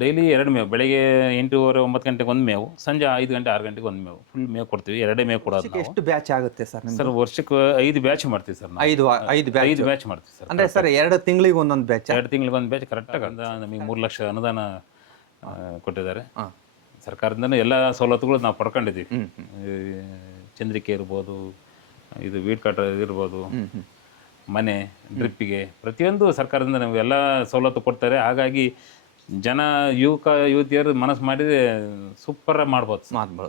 Daily 2 ಮೇವು. ಬೆಳಿಗ್ಗೆ 8:30 9 ಗಂಟೆಗೆ ಒಂದು ಮೇವು, ಸಂಜೆ 5 ಗಂಟೆ 6 ಗಂಟೆಗೆ ಒಂದು ಮೇವು. ಫುಲ್ ಮೇವು ಕೊಡ್ತೀವಿ. 2 ಮೇವು ಕೊಡೋದು ವರ್ಷಕ್ಕೆ ನಾವು. ಎಷ್ಟು ಬ್ಯಾಚ್ ಆಗುತ್ತೆ ಸರ್ ನಿಮ್ದು? ಸರ್ ವರ್ಷಕ್ಕೆ 5 ಬ್ಯಾಚ್ ಮಾಡ್ತೀವಿ ಸರ್ ನಾವು. 5 ಬ್ಯಾಚ್ 5 ಬ್ಯಾಚ್ ಮಾಡ್ತೀವಿ ಸರ್. ಅಂದ್ರೆ ಸರ್ 2 ತಿಂಗಳಿಗೆ ಒಂದೊಂದು ಬ್ಯಾಚ್? 2 ತಿಂಗಳಿಗೆ ಒಂದು ಬ್ಯಾಚ್ ಕರೆಕ್ಟಾಗಿ ನಮಗೆ 3 ಲಕ್ಷ ಅನುದಾನ ಕೊಟ್ಟಿದ್ದಾರೆ ಸರ್ಕಾರದಿಂದನೂ. ಎಲ್ಲ ಸವಲತ್ತುಗಳು ನಾವು ಪಡ್ಕೊಂಡಿದ್ದೀವಿ. ಚಂದ್ರಿಕೆ ಇರ್ಬೋದು, ಇದು ವೀಡ್ ಕಟ್ ಇರ್ಬೋದು, ಮನೆ ಡ್ರಿಪ್ಪಿಗೆ ಪ್ರತಿಯೊಂದು ಸರ್ಕಾರದಿಂದ ನಮಗೆ ಎಲ್ಲ ಸವಲತ್ತು ಕೊಡ್ತಾರೆ. ಹಾಗಾಗಿ ಜನ ಯುವತಿಯರು ಮನಸ್ಸು ಮಾಡಿದರೆ ಸೂಪರಾಗಿ ಮಾಡ್ಬೋದು.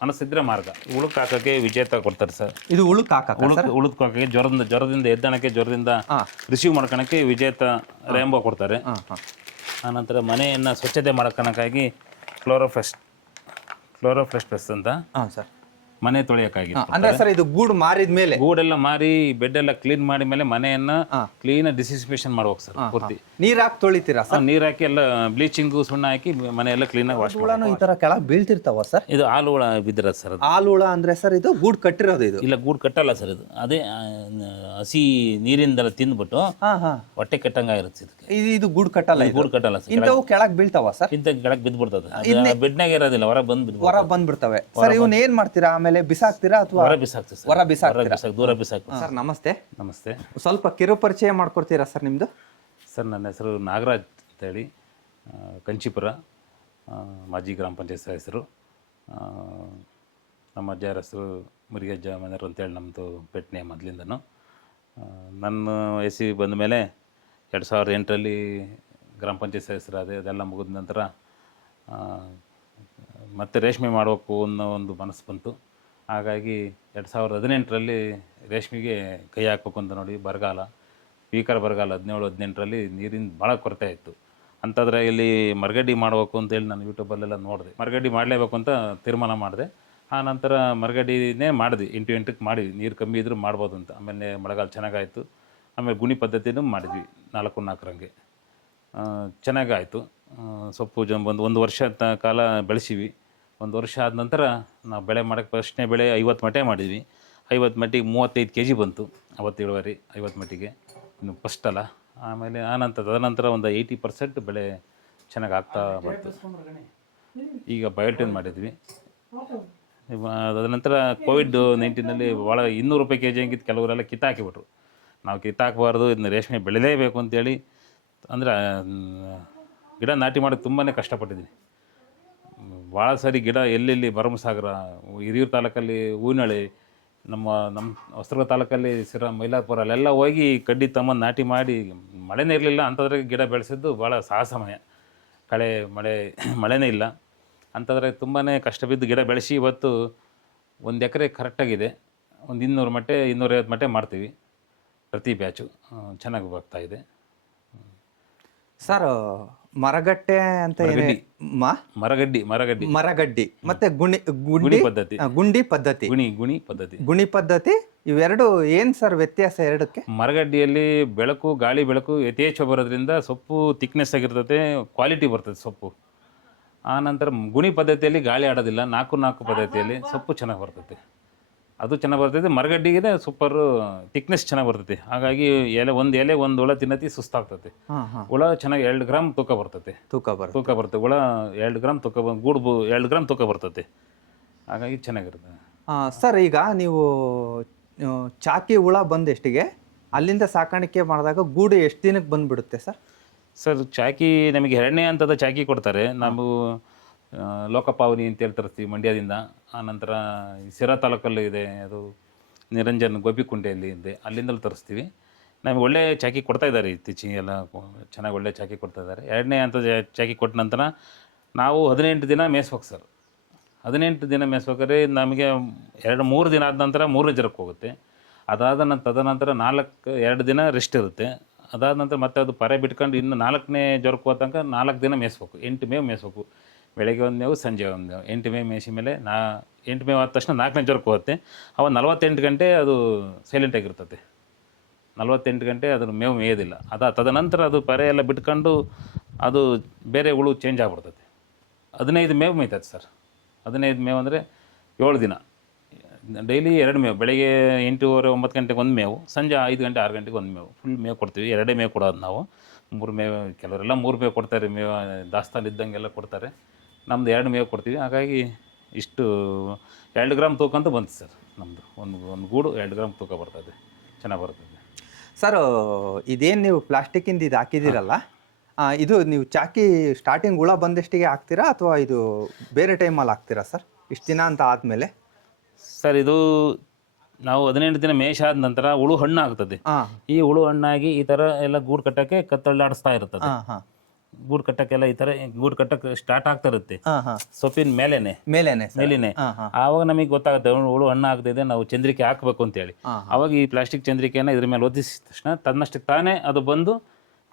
ಮನಸ್ಸಿದ್ರೆ ಮಾರ್ಗ. ಉಳುಕ್ ಹಾಕೋಕ್ಕೆ ವಿಜೇತ ಕೊಡ್ತಾರೆ ಸರ್. ಇದು ಉಳುಕ್ ಹಾಕಕ್ಕೆ, ಉಳುಕ್ ಹಾಕೋಕ್ಕೆ, ಜ್ವರದಿಂದ ಎದ್ದಣಕ್ಕೆ, ಜ್ವರದಿಂದ ರಿಸೀವ್ ಮಾಡ್ಕೊಳಕ್ಕೆ ವಿಜೇತ ರೇಂಬೋ ಕೊಡ್ತಾರೆ. ಆನಂತರ ಮನೆಯನ್ನು ಸ್ವಚ್ಛತೆ ಮಾಡ್ಕೊಳಕ್ಕಾಗಿ ಕ್ಲೋರೋಫ್ರೆಸ್ಟ್ ಪ್ಲಸ್ ಅಂತ ಸರ್ ಮನೆ ತೊಳೆಯೋಕ್ಕಾಗಿ. ಅಂದ್ರೆ ಸರ್ ಇದು ಗೂಡು ಮಾರಿದ ಮೇಲೆ, ಗೂಡೆಲ್ಲ ಮಾರಿ ಬೆಡ್ ಎಲ್ಲ ಕ್ಲೀನ್ ಮಾಡಿ ಮೇಲೆ ಮನೆಯನ್ನ ಕ್ಲೀನ್ ಡಿಸಿನ್ಫೆಕ್ಷನ್ ಮಾಡ್ಬೇಕು ಸರ್. ಪೂರ್ತಿ ನೀರ್ ಹಾಕಿ ತೊಳಿತೀರಾ ಸರ್? ನೀರ್ ಹಾಕಿ ಎಲ್ಲ ಬ್ಲೀಚಿಂಗು ಸುಣ್ಣ ಹಾಕಿ ಮನೆಯೆಲ್ಲ ಕ್ಲೀನ್ ಆಗಿ ವಾಶ್ ಮಾಡಿ. ಈ ತರ ಕೆಳಗೆ ಬೀಳ್ತಿರ್ತಾವ ಸರ್? ಇದು ಹಾಲು ಹುಳ ಬಿದ್ದಿರೋದು ಸರ್. ಹಾಲು ಹುಳ ಅಂದ್ರೆ ಸರ್ ಇದು ಗೂಡು ಕಟ್ಟಿರೋದು? ಇದು ಇಲ್ಲ, ಗೂಡು ಕಟ್ಟಲ್ಲ ಸರ್. ಇದು ಅದೇ ಹಸಿ ನೀರಿಂದೆಲ್ಲ ತಿಂದ್ಬಿಟ್ಟು ಹೊಟ್ಟೆ ಕೆಟ್ಟಂಗಾಗಿರುತ್ತೆ ಇದಕ್ಕೆ. ಇದು ಗೂಡು ಕಟ್ಟಲ್ಲ? ಗೂಡು ಕಟ್ಟಲ್ಲ ಸರ್. ಇಂಥವು ಕೆಳಗೆ ಬೀಳ್ತಾವ ಸರ್? ಇಂಥ ಕೆಳಗೆ ಬಿದ್ದ್ಬಿಡ್ತದೆ. ಬೆಡ್ನಾಗ ಇರೋದಿಲ್ಲ, ಹೊರ ಬಂದ್ಬಿಡ್ತವೆ ಸರ್. ಇವನ್ ಏನ್ ಮಾಡ್ತೀರಾ ಆಮೇಲೆ? ಬಿಸಾಕ್ತೀರಾ ಅಥವಾ ಹೊರ ಬಿಸಾಕ್ತೀವಿ ಸರ್? ಹೊರ ಬಿಸಾಕ್ತೀರಾ? ದೂರ ಬಿಸಾಕ್ತೀವಿ ಸರ್. ನಮಸ್ತೆ. ನಮಸ್ತೆ. ಸ್ವಲ್ಪ ಕಿರು ಪರಿಚಯ ಮಾಡ್ಕೊಡ್ತೀರಾ ಸರ್ ನಿಮ್ದು? ಸರ್ ನನ್ನ ಹೆಸರು ನಾಗರಾಜ್ ಅಂತೇಳಿ, ಕಂಚಿಪುರ ಮಾಜಿ ಗ್ರಾಮ ಪಂಚಾಯತ್ ಸದಸ್ಯರು. ನಮ್ಮ ಅಜ್ಜರ ಹೆಸರು ಮುರಿಗಜ್ಜ ಮನೆಯವರು ಅಂತೇಳಿ ನಮ್ಮದು ಪೆಟ್ನೆ ಮೊದಲಿಂದನೂ. ನನ್ನ ವಯಸ್ಸಿಗೆ ಬಂದ ಮೇಲೆ 2008ರಲ್ಲಿ ಗ್ರಾಮ ಪಂಚಾಯತ್ ಸದಸ್ಯರಾದೆ. ಅದೆಲ್ಲ ಮುಗಿದ ನಂತರ ಮತ್ತೆ ರೇಷ್ಮೆ ಮಾಡಬೇಕು ಅನ್ನೋ ಒಂದು ಮನಸ್ಸು ಬಂತು. ಹಾಗಾಗಿ 2018ರಲ್ಲಿ ರೇಷ್ಮೆಗೆ ಕೈ ಹಾಕ್ಬೇಕು ಅಂತ ನೋಡಿ, ಬರಗಾಲ, ಭೀಕರ ಬರಗಾಲ 17-18ರಲ್ಲಿ ನೀರಿನ ಭಾಳ ಕೊರತೆ ಇತ್ತು. ಅಂಥದ್ರೆ ಇಲ್ಲಿ ಮರಗಡ್ಡಿ ಮಾಡಬೇಕು ಅಂತೇಳಿ ನಾನು ಯೂಟ್ಯೂಬಲ್ಲೆಲ್ಲ ನೋಡಿದೆ. ಮರಗಡ್ಡಿ ಮಾಡಲೇಬೇಕು ಅಂತ ತೀರ್ಮಾನ ಮಾಡಿದೆ. ಆ ನಂತರ ಮರಗಡ್ಡಿನೇ ಮಾಡಿದ್ವಿ. 8 ಮಾಡಿದ್ವಿ, ನೀರು ಕಮ್ಮಿ ಇದ್ರೂ ಮಾಡ್ಬೋದು ಅಂತ. ಆಮೇಲೆ ಮಳೆಗಾಲ ಚೆನ್ನಾಗಾಯಿತು. ಆಮೇಲೆ ಗುಣಿ ಪದ್ಧತಿನೂ ಮಾಡಿದ್ವಿ 4-4ರಂಗೆ. ಚೆನ್ನಾಗಾಯಿತು. ಸೊಪ್ಪು ಒಂದು ವರ್ಷ ಕಾಲ ಬೆಳೆಸಿವಿ. 1 ವರ್ಷ ಆದ ನಂತರ ನಾವು ಬೆಳೆ ಮಾಡೋಕ್ಕೆ ಫಸ್ಟ್ನೇ ಬೆಳೆ 50 ಮಟ್ಟೆ ಮಾಡಿದ್ವಿ. 50 ಮಟ್ಟಿಗೆ 35 kg ಬಂತು. ಅವತ್ತು ಇಳುವರಿ 50 ಮಟ್ಟಿಗೆ, ಇನ್ನು ಫಸ್ಟ್ ಅಲ್ಲ. ಆಮೇಲೆ ತದನಂತರ ಒಂದು 80% ಬೆಳೆ ಚೆನ್ನಾಗಿ ಆಗ್ತಾ ಬಂತು. ಈಗ ಬಯೋಟಿನ್ ಮಾಡಿದ್ವಿ. ತದನಂತರ ಕೋವಿಡ್-19ನಲ್ಲಿ ಭಾಳ 200 ರೂಪಾಯಿ kg ಹಂಗಿತ್ತು. ಕೆಲವರೆಲ್ಲ ಕಿತ್ತಾಕಿಬಿಟ್ರು. ನಾವು ಕಿತ್ತಾಕಬಾರ್ದು, ಇದನ್ನ ರೇಷ್ಮೆ ಬೆಳಿಲೇಬೇಕು ಅಂತೇಳಿ ಅಂದರೆ ಗಿಡ ನಾಟಿ ಮಾಡೋಕ್ಕೆ ತುಂಬಾ ಕಷ್ಟಪಟ್ಟಿದ್ದೀನಿ. ಭಾಳ ಸಾರಿ ಗಿಡ ಎಲ್ಲೆಲ್ಲಿ ಭರಮಸಾಗರ, ಹಿರಿಯೂರು ತಾಲೂಕಲ್ಲಿ ಹೂನಳ್ಳಿ, ನಮ್ಮ ಹೊಸದುರ್ಗ ತಾಲೂಕಲ್ಲಿ ಮೈಲಾರಪುರ, ಅಲ್ಲೆಲ್ಲ ಹೋಗಿ ಕಡ್ಡಿ ತಮ್ಮಂದು ನಾಟಿ ಮಾಡಿ, ಮಳೆನೇ ಇರಲಿಲ್ಲ ಅಂಥದ್ರಾಗೆ ಗಿಡ ಬೆಳೆಸಿದ್ದು ಭಾಳ ಸಾಹಸಮಯ. ಮಳೆನೇ ಇಲ್ಲ ಅಂಥದ್ರಾಗೆ ತುಂಬಾ ಕಷ್ಟ ಬಿದ್ದು ಗಿಡ ಬೆಳೆಸಿ ಇವತ್ತು 1 ಎಕರೆ ಕರೆಕ್ಟಾಗಿದೆ. ಒಂದು 200 ಮಟ್ಟೆ 250 ಮಟ್ಟೆ ಮಾಡ್ತೀವಿ ಪ್ರತಿ ಬ್ಯಾಚು. ಚೆನ್ನಾಗಿ ಬರ್ತಾಯಿದೆ ಸರ್. ಮರಗಟ್ಟೆ ಅಂತ ಮರಗಡ್ಡಿ ಮತ್ತೆ ಗುಂಡಿ ಪದ್ಧತಿ, ಗುಣಿ ಪದ್ಧತಿ, ಇವೆರಡು ಏನ್ ಸರ್ ವ್ಯತ್ಯಾಸ ಎರಡಕ್ಕೆ? ಮರಗಡ್ಡಿಯಲ್ಲಿ ಗಾಳಿ ಬೆಳಕು ಯಥೇಚ್ಛ ಬರೋದ್ರಿಂದ ಸೊಪ್ಪು ಥಿಕ್ನೆಸ್ ಆಗಿರ್ತದೆ, ಕ್ವಾಲಿಟಿ ಬರ್ತದೆ ಸೊಪ್ಪು. ಆ ನಂತರ ಗುಣಿ ಪದ್ಧತಿಯಲ್ಲಿ ಗಾಳಿ ಆಡೋದಿಲ್ಲ. 4-4 ಪದ್ಧತಿಯಲ್ಲಿ ಸೊಪ್ಪು ಚೆನ್ನಾಗಿ ಬರ್ತದೆ, ಅದು ಚೆನ್ನಾಗಿ ಬರ್ತೈತೆ. ಮರಗಡ್ಡಿಗೆ ಸೂಪರು ಥಿಕ್ನೆಸ್ ಚೆನ್ನಾಗಿ ಬರ್ತೈತಿ. ಹಾಗಾಗಿ ಒಂದು ಹುಳ ತಿನ್ನತಿ ಸುಸ್ತಾಗ್ತದೆ. ಹುಳ ಚೆನ್ನಾಗಿ 2 ಗ್ರಾಮ್ ತೂಕ ಬರ್ತೈತೆ. ಹುಳ 2 ಗ್ರಾಮ್ ತೂಕ, ಗೂಡು 2 ಗ್ರಾಮ್ ತೂಕ ಬರ್ತೈತೆ. ಹಾಗಾಗಿ ಚೆನ್ನಾಗಿರುತ್ತೆ ಸರ್. ಈಗ ನೀವು ಚಾಕಿ ಹುಳ ಬಂದೆಷ್ಟಿಗೆ ಅಲ್ಲಿಂದ ಸಾಕಾಣಿಕೆ ಮಾಡಿದಾಗ ಗೂಡು ಎಷ್ಟು ದಿನಕ್ಕೆ ಬಂದುಬಿಡುತ್ತೆ ಸರ್? ಸರ್, ಚಾಕಿ ನಮಗೆ 2ನೇ ಹಂತದ ಚಾಕಿ ಕೊಡ್ತಾರೆ. ನಾವು ಲೋಕಪಾವನಿ ಅಂತೇಳಿ ತರಿಸ್ತೀವಿ ಮಂಡ್ಯದಿಂದ. ಆನಂತರ ಸಿರಾ ತಾಲೂಕಲ್ಲೂ ಇದೆ, ಅದು ನಿರಂಜನ್ ಗೋಪಿಕುಂಟೆಯಲ್ಲಿ ಇದೆ, ಅಲ್ಲಿಂದಲೂ ತರಿಸ್ತೀವಿ. ನಮಗೆ ಒಳ್ಳೆ ಚಾಕಿ ಕೊಡ್ತಾಯಿದ್ದಾರೆ ಇತ್ತೀಚೆಗೆಲ್ಲ, ಚೆನ್ನಾಗಿ ಒಳ್ಳೆ ಚಾಕಿ ಕೊಡ್ತಾಯಿದ್ದಾರೆ. 2ನೇ ಹಂತದ ಚಾಕಿ ಕೊಟ್ಟ ನಂತರ ನಾವು 18 ದಿನ ಮೇಯಿಸ್ಬೇಕು ಸರ್. 18 ದಿನ ಮೇಯಿಸ್ಬೇಕಾದ್ರೆ ನಮಗೆ 2-3 ದಿನ ಆದ ನಂತರ 3ನೇ ಜ್ವರಕ್ಕೆ ಹೋಗುತ್ತೆ. ತದನಂತರ 2 ದಿನ ರೆಸ್ಟ್ ಇರುತ್ತೆ. ಅದಾದ ನಂತರ ಮತ್ತೆ ಅದು ಪರೆ ಬಿಟ್ಕೊಂಡು ಇನ್ನು 4ನೇ ಜ್ವರಕ್ಕೆ ಹೋದ ತನಕ 4 ದಿನ ಮೇಯಿಸ್ಬೇಕು. 8 ಮೇವು ಮೇಯಿಸ್ಬೇಕು. ಬೆಳಗ್ಗೆ 1 ಮೇವು, ಸಂಜೆ 1 ಮೇವು. 8 ಮೇವು ಮೇಯಿಸಿ ಮೇಲೆ 8 ಮೇವು ಆದ ತಕ್ಷಣ 4ನೇ ಜ್ವರಕ್ಕೆ ಹೋಗುತ್ತೆ. ಅವಾಗ 48 ಗಂಟೆ ಅದು ಸೈಲೆಂಟಾಗಿರ್ತದೆ. 48 ಗಂಟೆ ಅದ್ರ ಮೇವು ಮೇಯೋದಿಲ್ಲ. ತದನಂತರ ಅದು ಪರೆ ಎಲ್ಲ ಬಿಟ್ಕೊಂಡು ಅದು ಬೇರೆ ಹುಳು ಚೇಂಜ್ ಆಗಿಬಿಡ್ತದೆ. 15 ಮೇವು ಮೇಯ್ತದೆ ಸರ್. 15 ಮೇವು ಅಂದರೆ 7 ದಿನ. ಡೈಲಿ 2 ಮೇವು. ಬೆಳಗ್ಗೆ 8:30 9 ಗಂಟೆಗೆ 1 ಮೇವು, ಸಂಜೆ 5 ಗಂಟೆ 6 ಗಂಟೆಗೆ 1 ಮೇವು. ಫುಲ್ ಮೇವು ಕೊಡ್ತೀವಿ. 2 ಮೇವು ಕೊಡೋದು ನಾವು. 3 ಮೇವು, ಕೆಲವರೆಲ್ಲ 3 ಮೇವು ಕೊಡ್ತಾರೆ, ಮೇವು ದಾಸ್ತಾನು ಇದ್ದಂಗೆಲ್ಲ ಕೊಡ್ತಾರೆ. ನಮ್ದು 2 ಮೇವು ಕೊಡ್ತೀವಿ. ಹಾಗಾಗಿ ಇಷ್ಟು 2 ಗ್ರಾಮ್ ತೂಕ ಅಂತೂ ಬಂತು ಸರ್ ನಮ್ಮದು. ಒಂದು ಗೂಡು 2 ಗ್ರಾಮ್ ತೂಕ ಬರ್ತದೆ, ಚೆನ್ನಾಗಿ ಬರ್ತದೆ. ಸರ್ ಇದೇನು ನೀವು ಪ್ಲಾಸ್ಟಿಕ್ಕಿಂದ ಇದು ಹಾಕಿದ್ದೀರಲ್ಲ, ಇದು ನೀವು ಚಾಕಿ ಸ್ಟಾರ್ಟಿಂಗ್ ಹುಳ ಬಂದಷ್ಟಿಗೆ ಹಾಕ್ತೀರಾ ಅಥವಾ ಇದು ಬೇರೆ ಟೈಮಲ್ಲಿ ಹಾಕ್ತೀರಾ ಸರ್, ಇಷ್ಟು ದಿನ ಅಂತ ಆದಮೇಲೆ? ಸರ್ ಇದು ನಾವು 18 ದಿನ ಮೇಷ ಆದ ನಂತರ ಹುಳು ಹಣ್ಣು ಆಗ್ತದೆ. ಈ ಹುಳು ಹಣ್ಣಾಗಿ ಈ ಥರ ಎಲ್ಲ ಗೂಡು ಕಟ್ಟಕ್ಕೆ ಕತ್ತಳ್ಳಾಡಿಸ್ತಾ ಇರ್ತದೆ. ಗೂಡು ಕಟ್ಟಕ್ಕೆಲ್ಲ ಈ ಥರ ಗೂಡು ಕಟ್ಟಕ್ಕೆ ಸ್ಟಾರ್ಟ್ ಆಗ್ತಾ ಇರುತ್ತೆ ಸೊಪ್ಪಿನ ಮೇಲೇನೆ. ಆವಾಗ ನಮಗೆ ಗೊತ್ತಾಗುತ್ತೆ ಹುಳು ಹಣ್ಣು ಆಗ್ತಿದೆ, ನಾವು ಚಂದ್ರಿಕೆ ಹಾಕಬೇಕು ಅಂತೇಳಿ. ಆವಾಗ ಈ ಪ್ಲಾಸ್ಟಿಕ್ ಚಂದ್ರಿಕೆಯನ್ನು ಇದ್ರ ಮೇಲೆ ಒದಿಸಿದ ತಕ್ಷಣ ತನ್ನಷ್ಟಕ್ಕೆ ತಾನೇ ಅದು ಬಂದು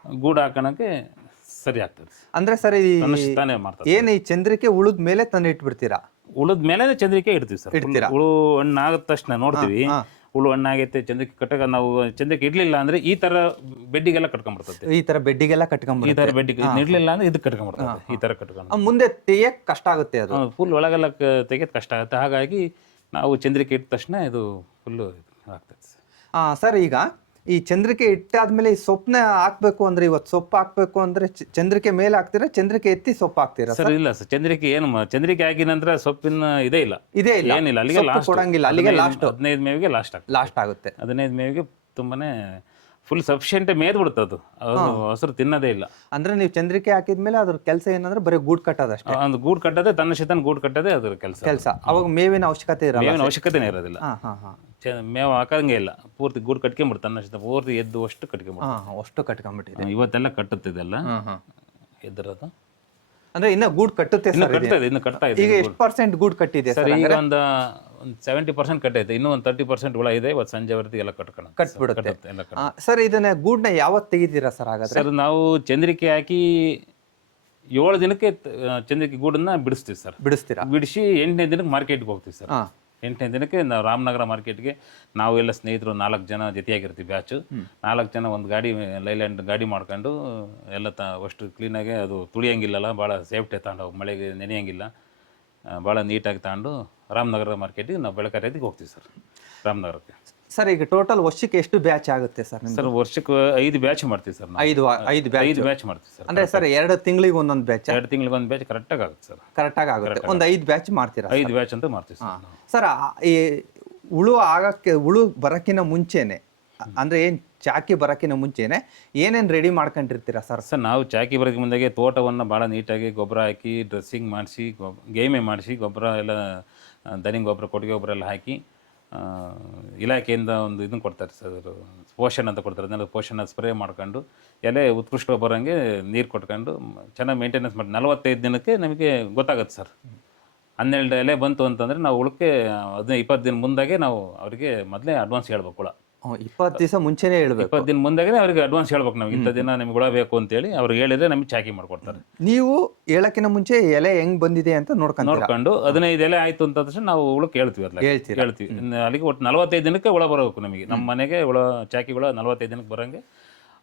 ಗೂಡು ಹಾಕೋಣಕ್ಕೆ ಸರಿ ಆಗ್ತದೆ. ಅಂದರೆ ಸರ್ ತಾನೇ ಮಾಡ್ತಾರೆ. ಏನು ಈ ಚಂದ್ರಿಕೆ ಉಳಿದ ಮೇಲೆ ತಂದು ಇಟ್ಬಿಡ್ತೀರಾ? ಉಳಿದ ಮೇಲೆ ಚಂದ್ರಿಕೆ ಇಡ್ತೀವಿ ಸರ್. ಹುಳು ಹಣ್ಣು ಆಗಿದ ತಕ್ಷಣ ನೋಡ್ತೀವಿ, ಹುಳು ಹಣ್ಣಾಗೈತೆ, ಚಂದ್ರಿಕೆ ಕಟ್ಟಕ ನಾವು ಚಂದ್ರಿಕೆ ಇಡ್ಲಿಲ್ಲ ಅಂದ್ರೆ ಈ ತರ ಬೆಡ್ಡಿಗೆಲ್ಲ ಕಟ್ಕೊಂಡ್ಬರ್ತದೆ. ಈ ತರ ಬೆಡ್ಡಿಗೆಲ್ಲ ಕಟ್ಕೊಂಡ್ಬಿಡುತ್ತೆ. ಈ ತರ ಬೆಡ್ಡಿಗೆ ಇಡ್ಲಿಲ್ಲ ಅಂದ್ರೆ ಇದಕ್ಕೆ ಕಟ್ಕೊಂಡ್ಬರ್ತದೆ. ಈ ತರ ಕಟ್ಕೊಂಡು ಮುಂದೆ ತೆಗಿಯಕ್ ಕಷ್ಟ ಆಗುತ್ತೆ, ಅದು ಫುಲ್ ಒಳಗೆಲ್ಲ ತೆಗೆದ್ ಕಷ್ಟ ಆಗುತ್ತೆ. ಹಾಗಾಗಿ ನಾವು ಚಂದ್ರಿಕೆ ಇಟ್ಟ ತಕ್ಷಣ ಇದು ಫುಲ್ಲು ಆಗ್ತದೆ ಸರ್. ಈಗ ಈ ಚಂದ್ರಿಕೆ ಇಟ್ಟಾದ್ಮೇಲೆ ಈ ಸೊಪ್ಪನ್ನ ಹಾಕ್ಬೇಕು ಅಂದ್ರೆ, ಇವತ್ತು ಸೊಪ್ಪು ಹಾಕ್ಬೇಕು ಅಂದ್ರೆ ಚಂದ್ರಿಕೆ ಮೇಲೆ ಹಾಕ್ತೀರಾ, ಚಂದ್ರಿಕೆ ಎತ್ತಿ ಸೊಪ್ಪು ಹಾಕ್ತೀರಾ ಸರ್? ಇಲ್ಲ ಸರ್, ಚಂದ್ರಿಕೆ ಏನು ಚಂದ್ರಿಕೆ ಆಗಿದ ನಂತರ ಸೊಪ್ಪಿನ ಇದೇ ಇಲ್ಲ, ಏನಿಲ್ಲ. ಅಲ್ಲಿಗೆ ಲಾಸ್ಟ್ ಕೊಡಂಗಿಲ್ಲ, ಅಲ್ಲಿಗೆ ಲಾಸ್ಟ್ 15 ಮೇವಿಗೆ ಲಾಸ್ಟ್ ಆಗುತ್ತೆ. 15 ಮೇವಿಗೆ ತುಂಬಾನೇ ಫುಲ್ ಸಫಿಷಿಯಂಟ್ ಮೇದ್ ಬಿಡುತ್ತೆ ಅದು ಹಸಿರು ತಿನ್ನೋದೇ ಇಲ್ಲ. ಅಂದ್ರೆ ನೀವು ಚಂದ್ರಿಕೆ ಹಾಕಿದ್ಮೇಲೆ ಅದ್ರ ಕೆಲಸ ಏನಂದ್ರೆ ಬರೀ ಗೂಡು ಕಟ್ಟೋದಷ್ಟೇ. ಒಂದು ಗೂಡು ಕಟ್ಟೋದೇ, ತನ್ನ ಶತನ ಗೂಡು ಕಟ್ಟೋದೇ ಅದ್ರ ಕೆಲಸ. ಅವಾಗ ಮೇವಿನ ಅವಶ್ಯಕತೆ ಇರಲ್ಲ, ಮೇವಿನ ಅವಶ್ಯಕತೆನೇ ಇರೋದಿಲ್ಲ. ಮೇವು ಹಾಕಂಗೆ ಇಲ್ಲ, ಪೂರ್ತಿ ಗೂಡು ಕಟ್ಕೊಂಡ್ಬಿಡ್ತು, ತನ್ನ ಶತ ಪೂರ್ತಿ ಎದ್ದು ಅಷ್ಟು ಕಟ್ಕೊಂಡ್ಬಿಟ್ಟಿದೆ. ಇವತ್ತೆಲ್ಲ ಕಟ್ಟುತ್ತಿದೆಲ್ಲ ಎದ್ದಿರೋದು. ಅಂದ್ರೆ ಇನ್ನ ಗೂಡು ಕಟ್ಟುತ್ತೆ, ಇನ್ನು ಕಟ್ತಾ ಇದೆ. ಈಗ ಎಷ್ಟು ಪರ್ಸೆಂಟ್ ಗೂಡು ಕಟ್ಟಿದೆ ಸರ್? ಈಗ ಒಂದು 70% ಕಟ್ಟೈತೆ, ಇನ್ನೂ ಒಂದು 30% ಹುಳ ಇದೆ. ಇವತ್ತು ಸಂಜೆವರೆಗೆ ಎಲ್ಲ ಕಟ್ಬಿಡುತ್ತೆ ಸರ್. ಇದನ್ನ ಗೂಡ್ನ ಯಾವತ್ತು ತೆಗಿತೀರಾ ಸರ್? ಹಾಗಾದ್ರೆ ಸರ್ ನಾವು ಚಂದ್ರಿಕೆ ಹಾಕಿ 7 ದಿನಕ್ಕೆ ಚಂದ್ರಿಕೆ ಗೂಡನ್ನ ಬಿಡಿಸ್ತೀವಿ ಸರ್. ಬಿಡಿಸಿ 8ನೇ ದಿನಕ್ಕೆ ಮಾರ್ಕೆಟ್ಗೆ ಹೋಗ್ತೀವಿ ಸರ್. 8ನೇ ದಿನಕ್ಕೆ ನಾವು ರಾಮನಗರ ಮಾರ್ಕೆಟ್ಗೆ ನಾವು ಎಲ್ಲ ಸ್ನೇಹಿತರು 4 ಜನ ಜೊತೆಯಾಗಿರ್ತೀವಿ, ಬ್ಯಾಚು 4 ಜನ ಒಂದು ಗಾಡಿ, ಲೈಲ್ಯಾಂಡ್ ಗಾಡಿ ಮಾಡ್ಕೊಂಡು ಎಲ್ಲ ಅಷ್ಟು ಕ್ಲೀನಾಗಿ, ಅದು ತುಳಿಯಂಗಿಲ್ಲಲ್ಲ, ಭಾಳ ಸೇಫ್ಟಿ ತಗೊಂಡು ಮಳೆಗೆ ನೆನೆಯಂಗಿಲ್ಲ, ಭಾಳ ನೀಟಾಗಿ ತಗೊಂಡು ರಾಮನಗರ ಮಾರ್ಕೆಟಿಗೆ ನಾವು ಬೆಳಕರಿಯದಿಗೆ ಹೋಗ್ತೀವಿ ಸರ್, ರಾಮನಗರಕ್ಕೆ. ಸರ್ ಈಗ ಟೋಟಲ್ ವರ್ಷಕ್ಕೆ ಎಷ್ಟು ಬ್ಯಾಚ್ ಆಗುತ್ತೆ ಸರ್? ಸರ್ ವರ್ಷಕ್ಕೆ 5 ಬ್ಯಾಚ್ ಮಾಡ್ತೀವಿ ಸರ್. 5 ಬ್ಯಾಚ್ ಮಾಡ್ತೀವಿ ಸರ್. ಅಂದ್ರೆ ಸರ್ 2 ತಿಂಗಳಿಗೆ ಒಂದೊಂದು ಬ್ಯಾಚ್? 2 ತಿಂಗಳಿಗೆ ಒಂದು ಬ್ಯಾಚ್ ಕರೆಕ್ಟಾಗಿ ಆಗುತ್ತೆ ಸರ್. ಕರೆಕ್ಟಾಗಿ ಆಗುತ್ತೆ. ಒಂದು 5 ಬ್ಯಾಚ್ ಮಾಡ್ತೀರಾ? 5 ಬ್ಯಾಚ್ ಅಂತ ಮಾಡ್ತೀವಿ ಸರ್. ಸರ್ ಈ ಹುಳು ಬರಕ್ಕಿಂತ ಮುಂಚೆನೆ, ಅಂದ್ರೆ ಏನ್ ಚಾಕಿ ಬರಕ್ಕಿಂತ ಮುಂಚೆನೆ ಏನೇನು ರೆಡಿ ಮಾಡ್ಕೊಂಡಿರ್ತೀರಾ ಸರ್? ಸರ್ ನಾವು ಚಾಕಿ ಬರೋಕ್ಕೆ ಮುಂದಾಗೆ ತೋಟವನ್ನು ಭಾಳ ನೀಟಾಗಿ ಗೊಬ್ಬರ ಹಾಕಿ, ಡ್ರೆಸ್ಸಿಂಗ್ ಮಾಡಿಸಿ, ಗೇಮೆ ಮಾಡಿಸಿ, ಗೊಬ್ಬರ ಎಲ್ಲ ದನಿ ಗೊಬ್ಬರ, ಕೊಟ್ಟಿಗೆ ಗೊಬ್ಬರ ಎಲ್ಲ ಹಾಕಿ, ಇಲಾಖೆಯಿಂದ ಒಂದು ಇದನ್ನು ಕೊಡ್ತಾರೆ ಸರ್, ಪೋಷನ್ ಅಂತ ಕೊಡ್ತಾರೆ. ಅದನ್ನೆಲ್ಲ ಪೋಷನ್ ಸ್ಪ್ರೇ ಮಾಡ್ಕೊಂಡು ಎಲೆ ಉತ್ಕೃಷ್ಟ ಬರೋಂಗೆ ನೀರು ಕೊಟ್ಕೊಂಡು ಚೆನ್ನಾಗಿ ಮೇಂಟೆನೆನ್ಸ್ ಮಾಡಿ 45 ದಿನಕ್ಕೆ ನಮಗೆ ಗೊತ್ತಾಗುತ್ತೆ ಸರ್. 12 ಎಲೆ ಬಂತು ಅಂತಂದರೆ ನಾವು ಉಳಕ್ಕೆ 15-20 ದಿನ ಮುಂದಾಗೆ ನಾವು ಅವರಿಗೆ ಮೊದಲೇ ಅಡ್ವಾನ್ಸ್ ಹೇಳ್ಬೇಕು. ಹುಳ 20 ದಿವಸ ಮುಂಚೆನೇ ಹೇಳ್ಬೇಕು. 20 ದಿನ ಮುಂದಾಗೆ ಅವ್ರಿಗೆ ಅಡ್ವಾನ್ಸ್ ಹೇಳ್ಬೇಕು, ನಾವು ಇಂಥ ದಿನ ನಿಮ್ಗೆ ಹುಳ ಬೇಕು ಅಂತೇಳಿ ಅವ್ರಿಗೆ ಹೇಳಿದ್ರೆ ನಮಗೆ ಚಾಕಿ ಮಾಡ್ಕೊಡ್ತಾರೆ. ನೀವು ಹೇಳಕ್ಕಿಂತ ಮುಂಚೆ ಎಲೆ ಹೆಂಗ್ ಬಂದಿದೆ ಅಂತ ನೋಡ್ಕೊಂಡು 15 ಎಲೆ ಆಯ್ತು ಅಂತ ತಕ್ಷಣ ನಾವು ಹುಳಕ್ಕೆ ಹೇಳ್ತೀವಿ. ಅಲ್ಲಿಗೆ ಒಟ್ಟು 45 ದಿನಕ್ಕೆ ಹುಳ ಬರಬೇಕು ನಮಗೆ. ನಮ್ಮ ಮನೆಗೆ ಹುಳ ಚಾಕಿಗಳು 45 ದಿನಕ್ಕೆ ಬರೋಂಗೆ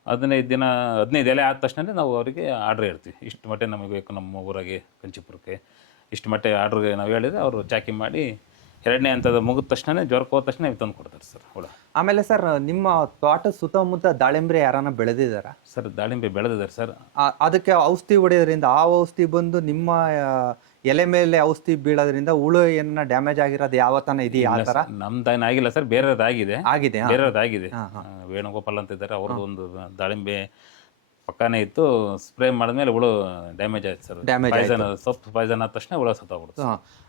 15 ಎಲೆ ಆದ ತಕ್ಷಣ ನಾವು ಅವರಿಗೆ ಆರ್ಡ್ರ್ ಹೇಳ್ತೀವಿ. ಇಷ್ಟು ಮಟ್ಟೆ ನಮಗೆ ಬೇಕು, ನಮ್ಮ ಊರಾಗೆ ಕಂಚಿಪುರಕ್ಕೆ ಇಷ್ಟು ಮಟ್ಟೆ ಆರ್ಡ್ರಿಗೆ ನಾವು ಹೇಳಿದ್ರೆ ಅವರು ಚಾಕಿ ಮಾಡಿ 2ನೇ ಹಂತದ ಮುಗಿದ ತಕ್ಷಣ, ಜ್ವರಕ್ಕೆ ಹೋದ ತಕ್ಷಣ ತಂದು ಕೊಡ್ತಾರೆ ಸರ್ ಹುಳ. ಆಮೇಲೆ ಸರ್ ನಿಮ್ಮ ತೋಟದ ಸುತ್ತಮುತ್ತ ದಾಳಿಂಬ್ರೆ ಯಾರನ್ನ ಬೆಳೆದಿದ್ದಾರ ಸರ್? ದಾಳಿಂಬೆ ಬೆಳೆದಿದ್ದಾರೆ ಸರ್. ಅದಕ್ಕೆ ಔಷಧಿ ಹೊಡೆಯೋದ್ರಿಂದ, ಆ ಔಷಧಿ ಬಂದು ನಿಮ್ಮ ಎಲೆ ಮೇಲೆ ಔಷಧಿ ಬೀಳೋದ್ರಿಂದ ಹುಳು ಏನ ಡ್ಯಾಮೇಜ್ ಆಗಿರೋದು ಯಾವತ್ತನ ಇದೆಯಾ? ಆ ಥರ ನಮ್ದೇನು ಆಗಿಲ್ಲ ಸರ್, ಬೇರೆಯದಾಗಿದೆ. ಬೇರೆಯದಾಗಿದೆ. ವೇಣುಗೋಪಾಲ್ ಅಂತ ಇದ್ದಾರೆ, ಅವ್ರದ್ದು ಒಂದು ದಾಳಿಂಬೆ ಪಕ್ಕಾನೇ ಇತ್ತು. ಸ್ಪ್ರೇ ಮಾಡಿದ್ಮೇಲೆ ಹುಳು ಡ್ಯಾಮೇಜ್ ಆಯ್ತು ಸರ್. ಸೊಪ್ಪು ಪಾಯ್ಸನ್ ಆದ ತಕ್ಷಣ ಹುಳ ಸತ್ತೋಗ್ಬಿಡುತ್ತೆ.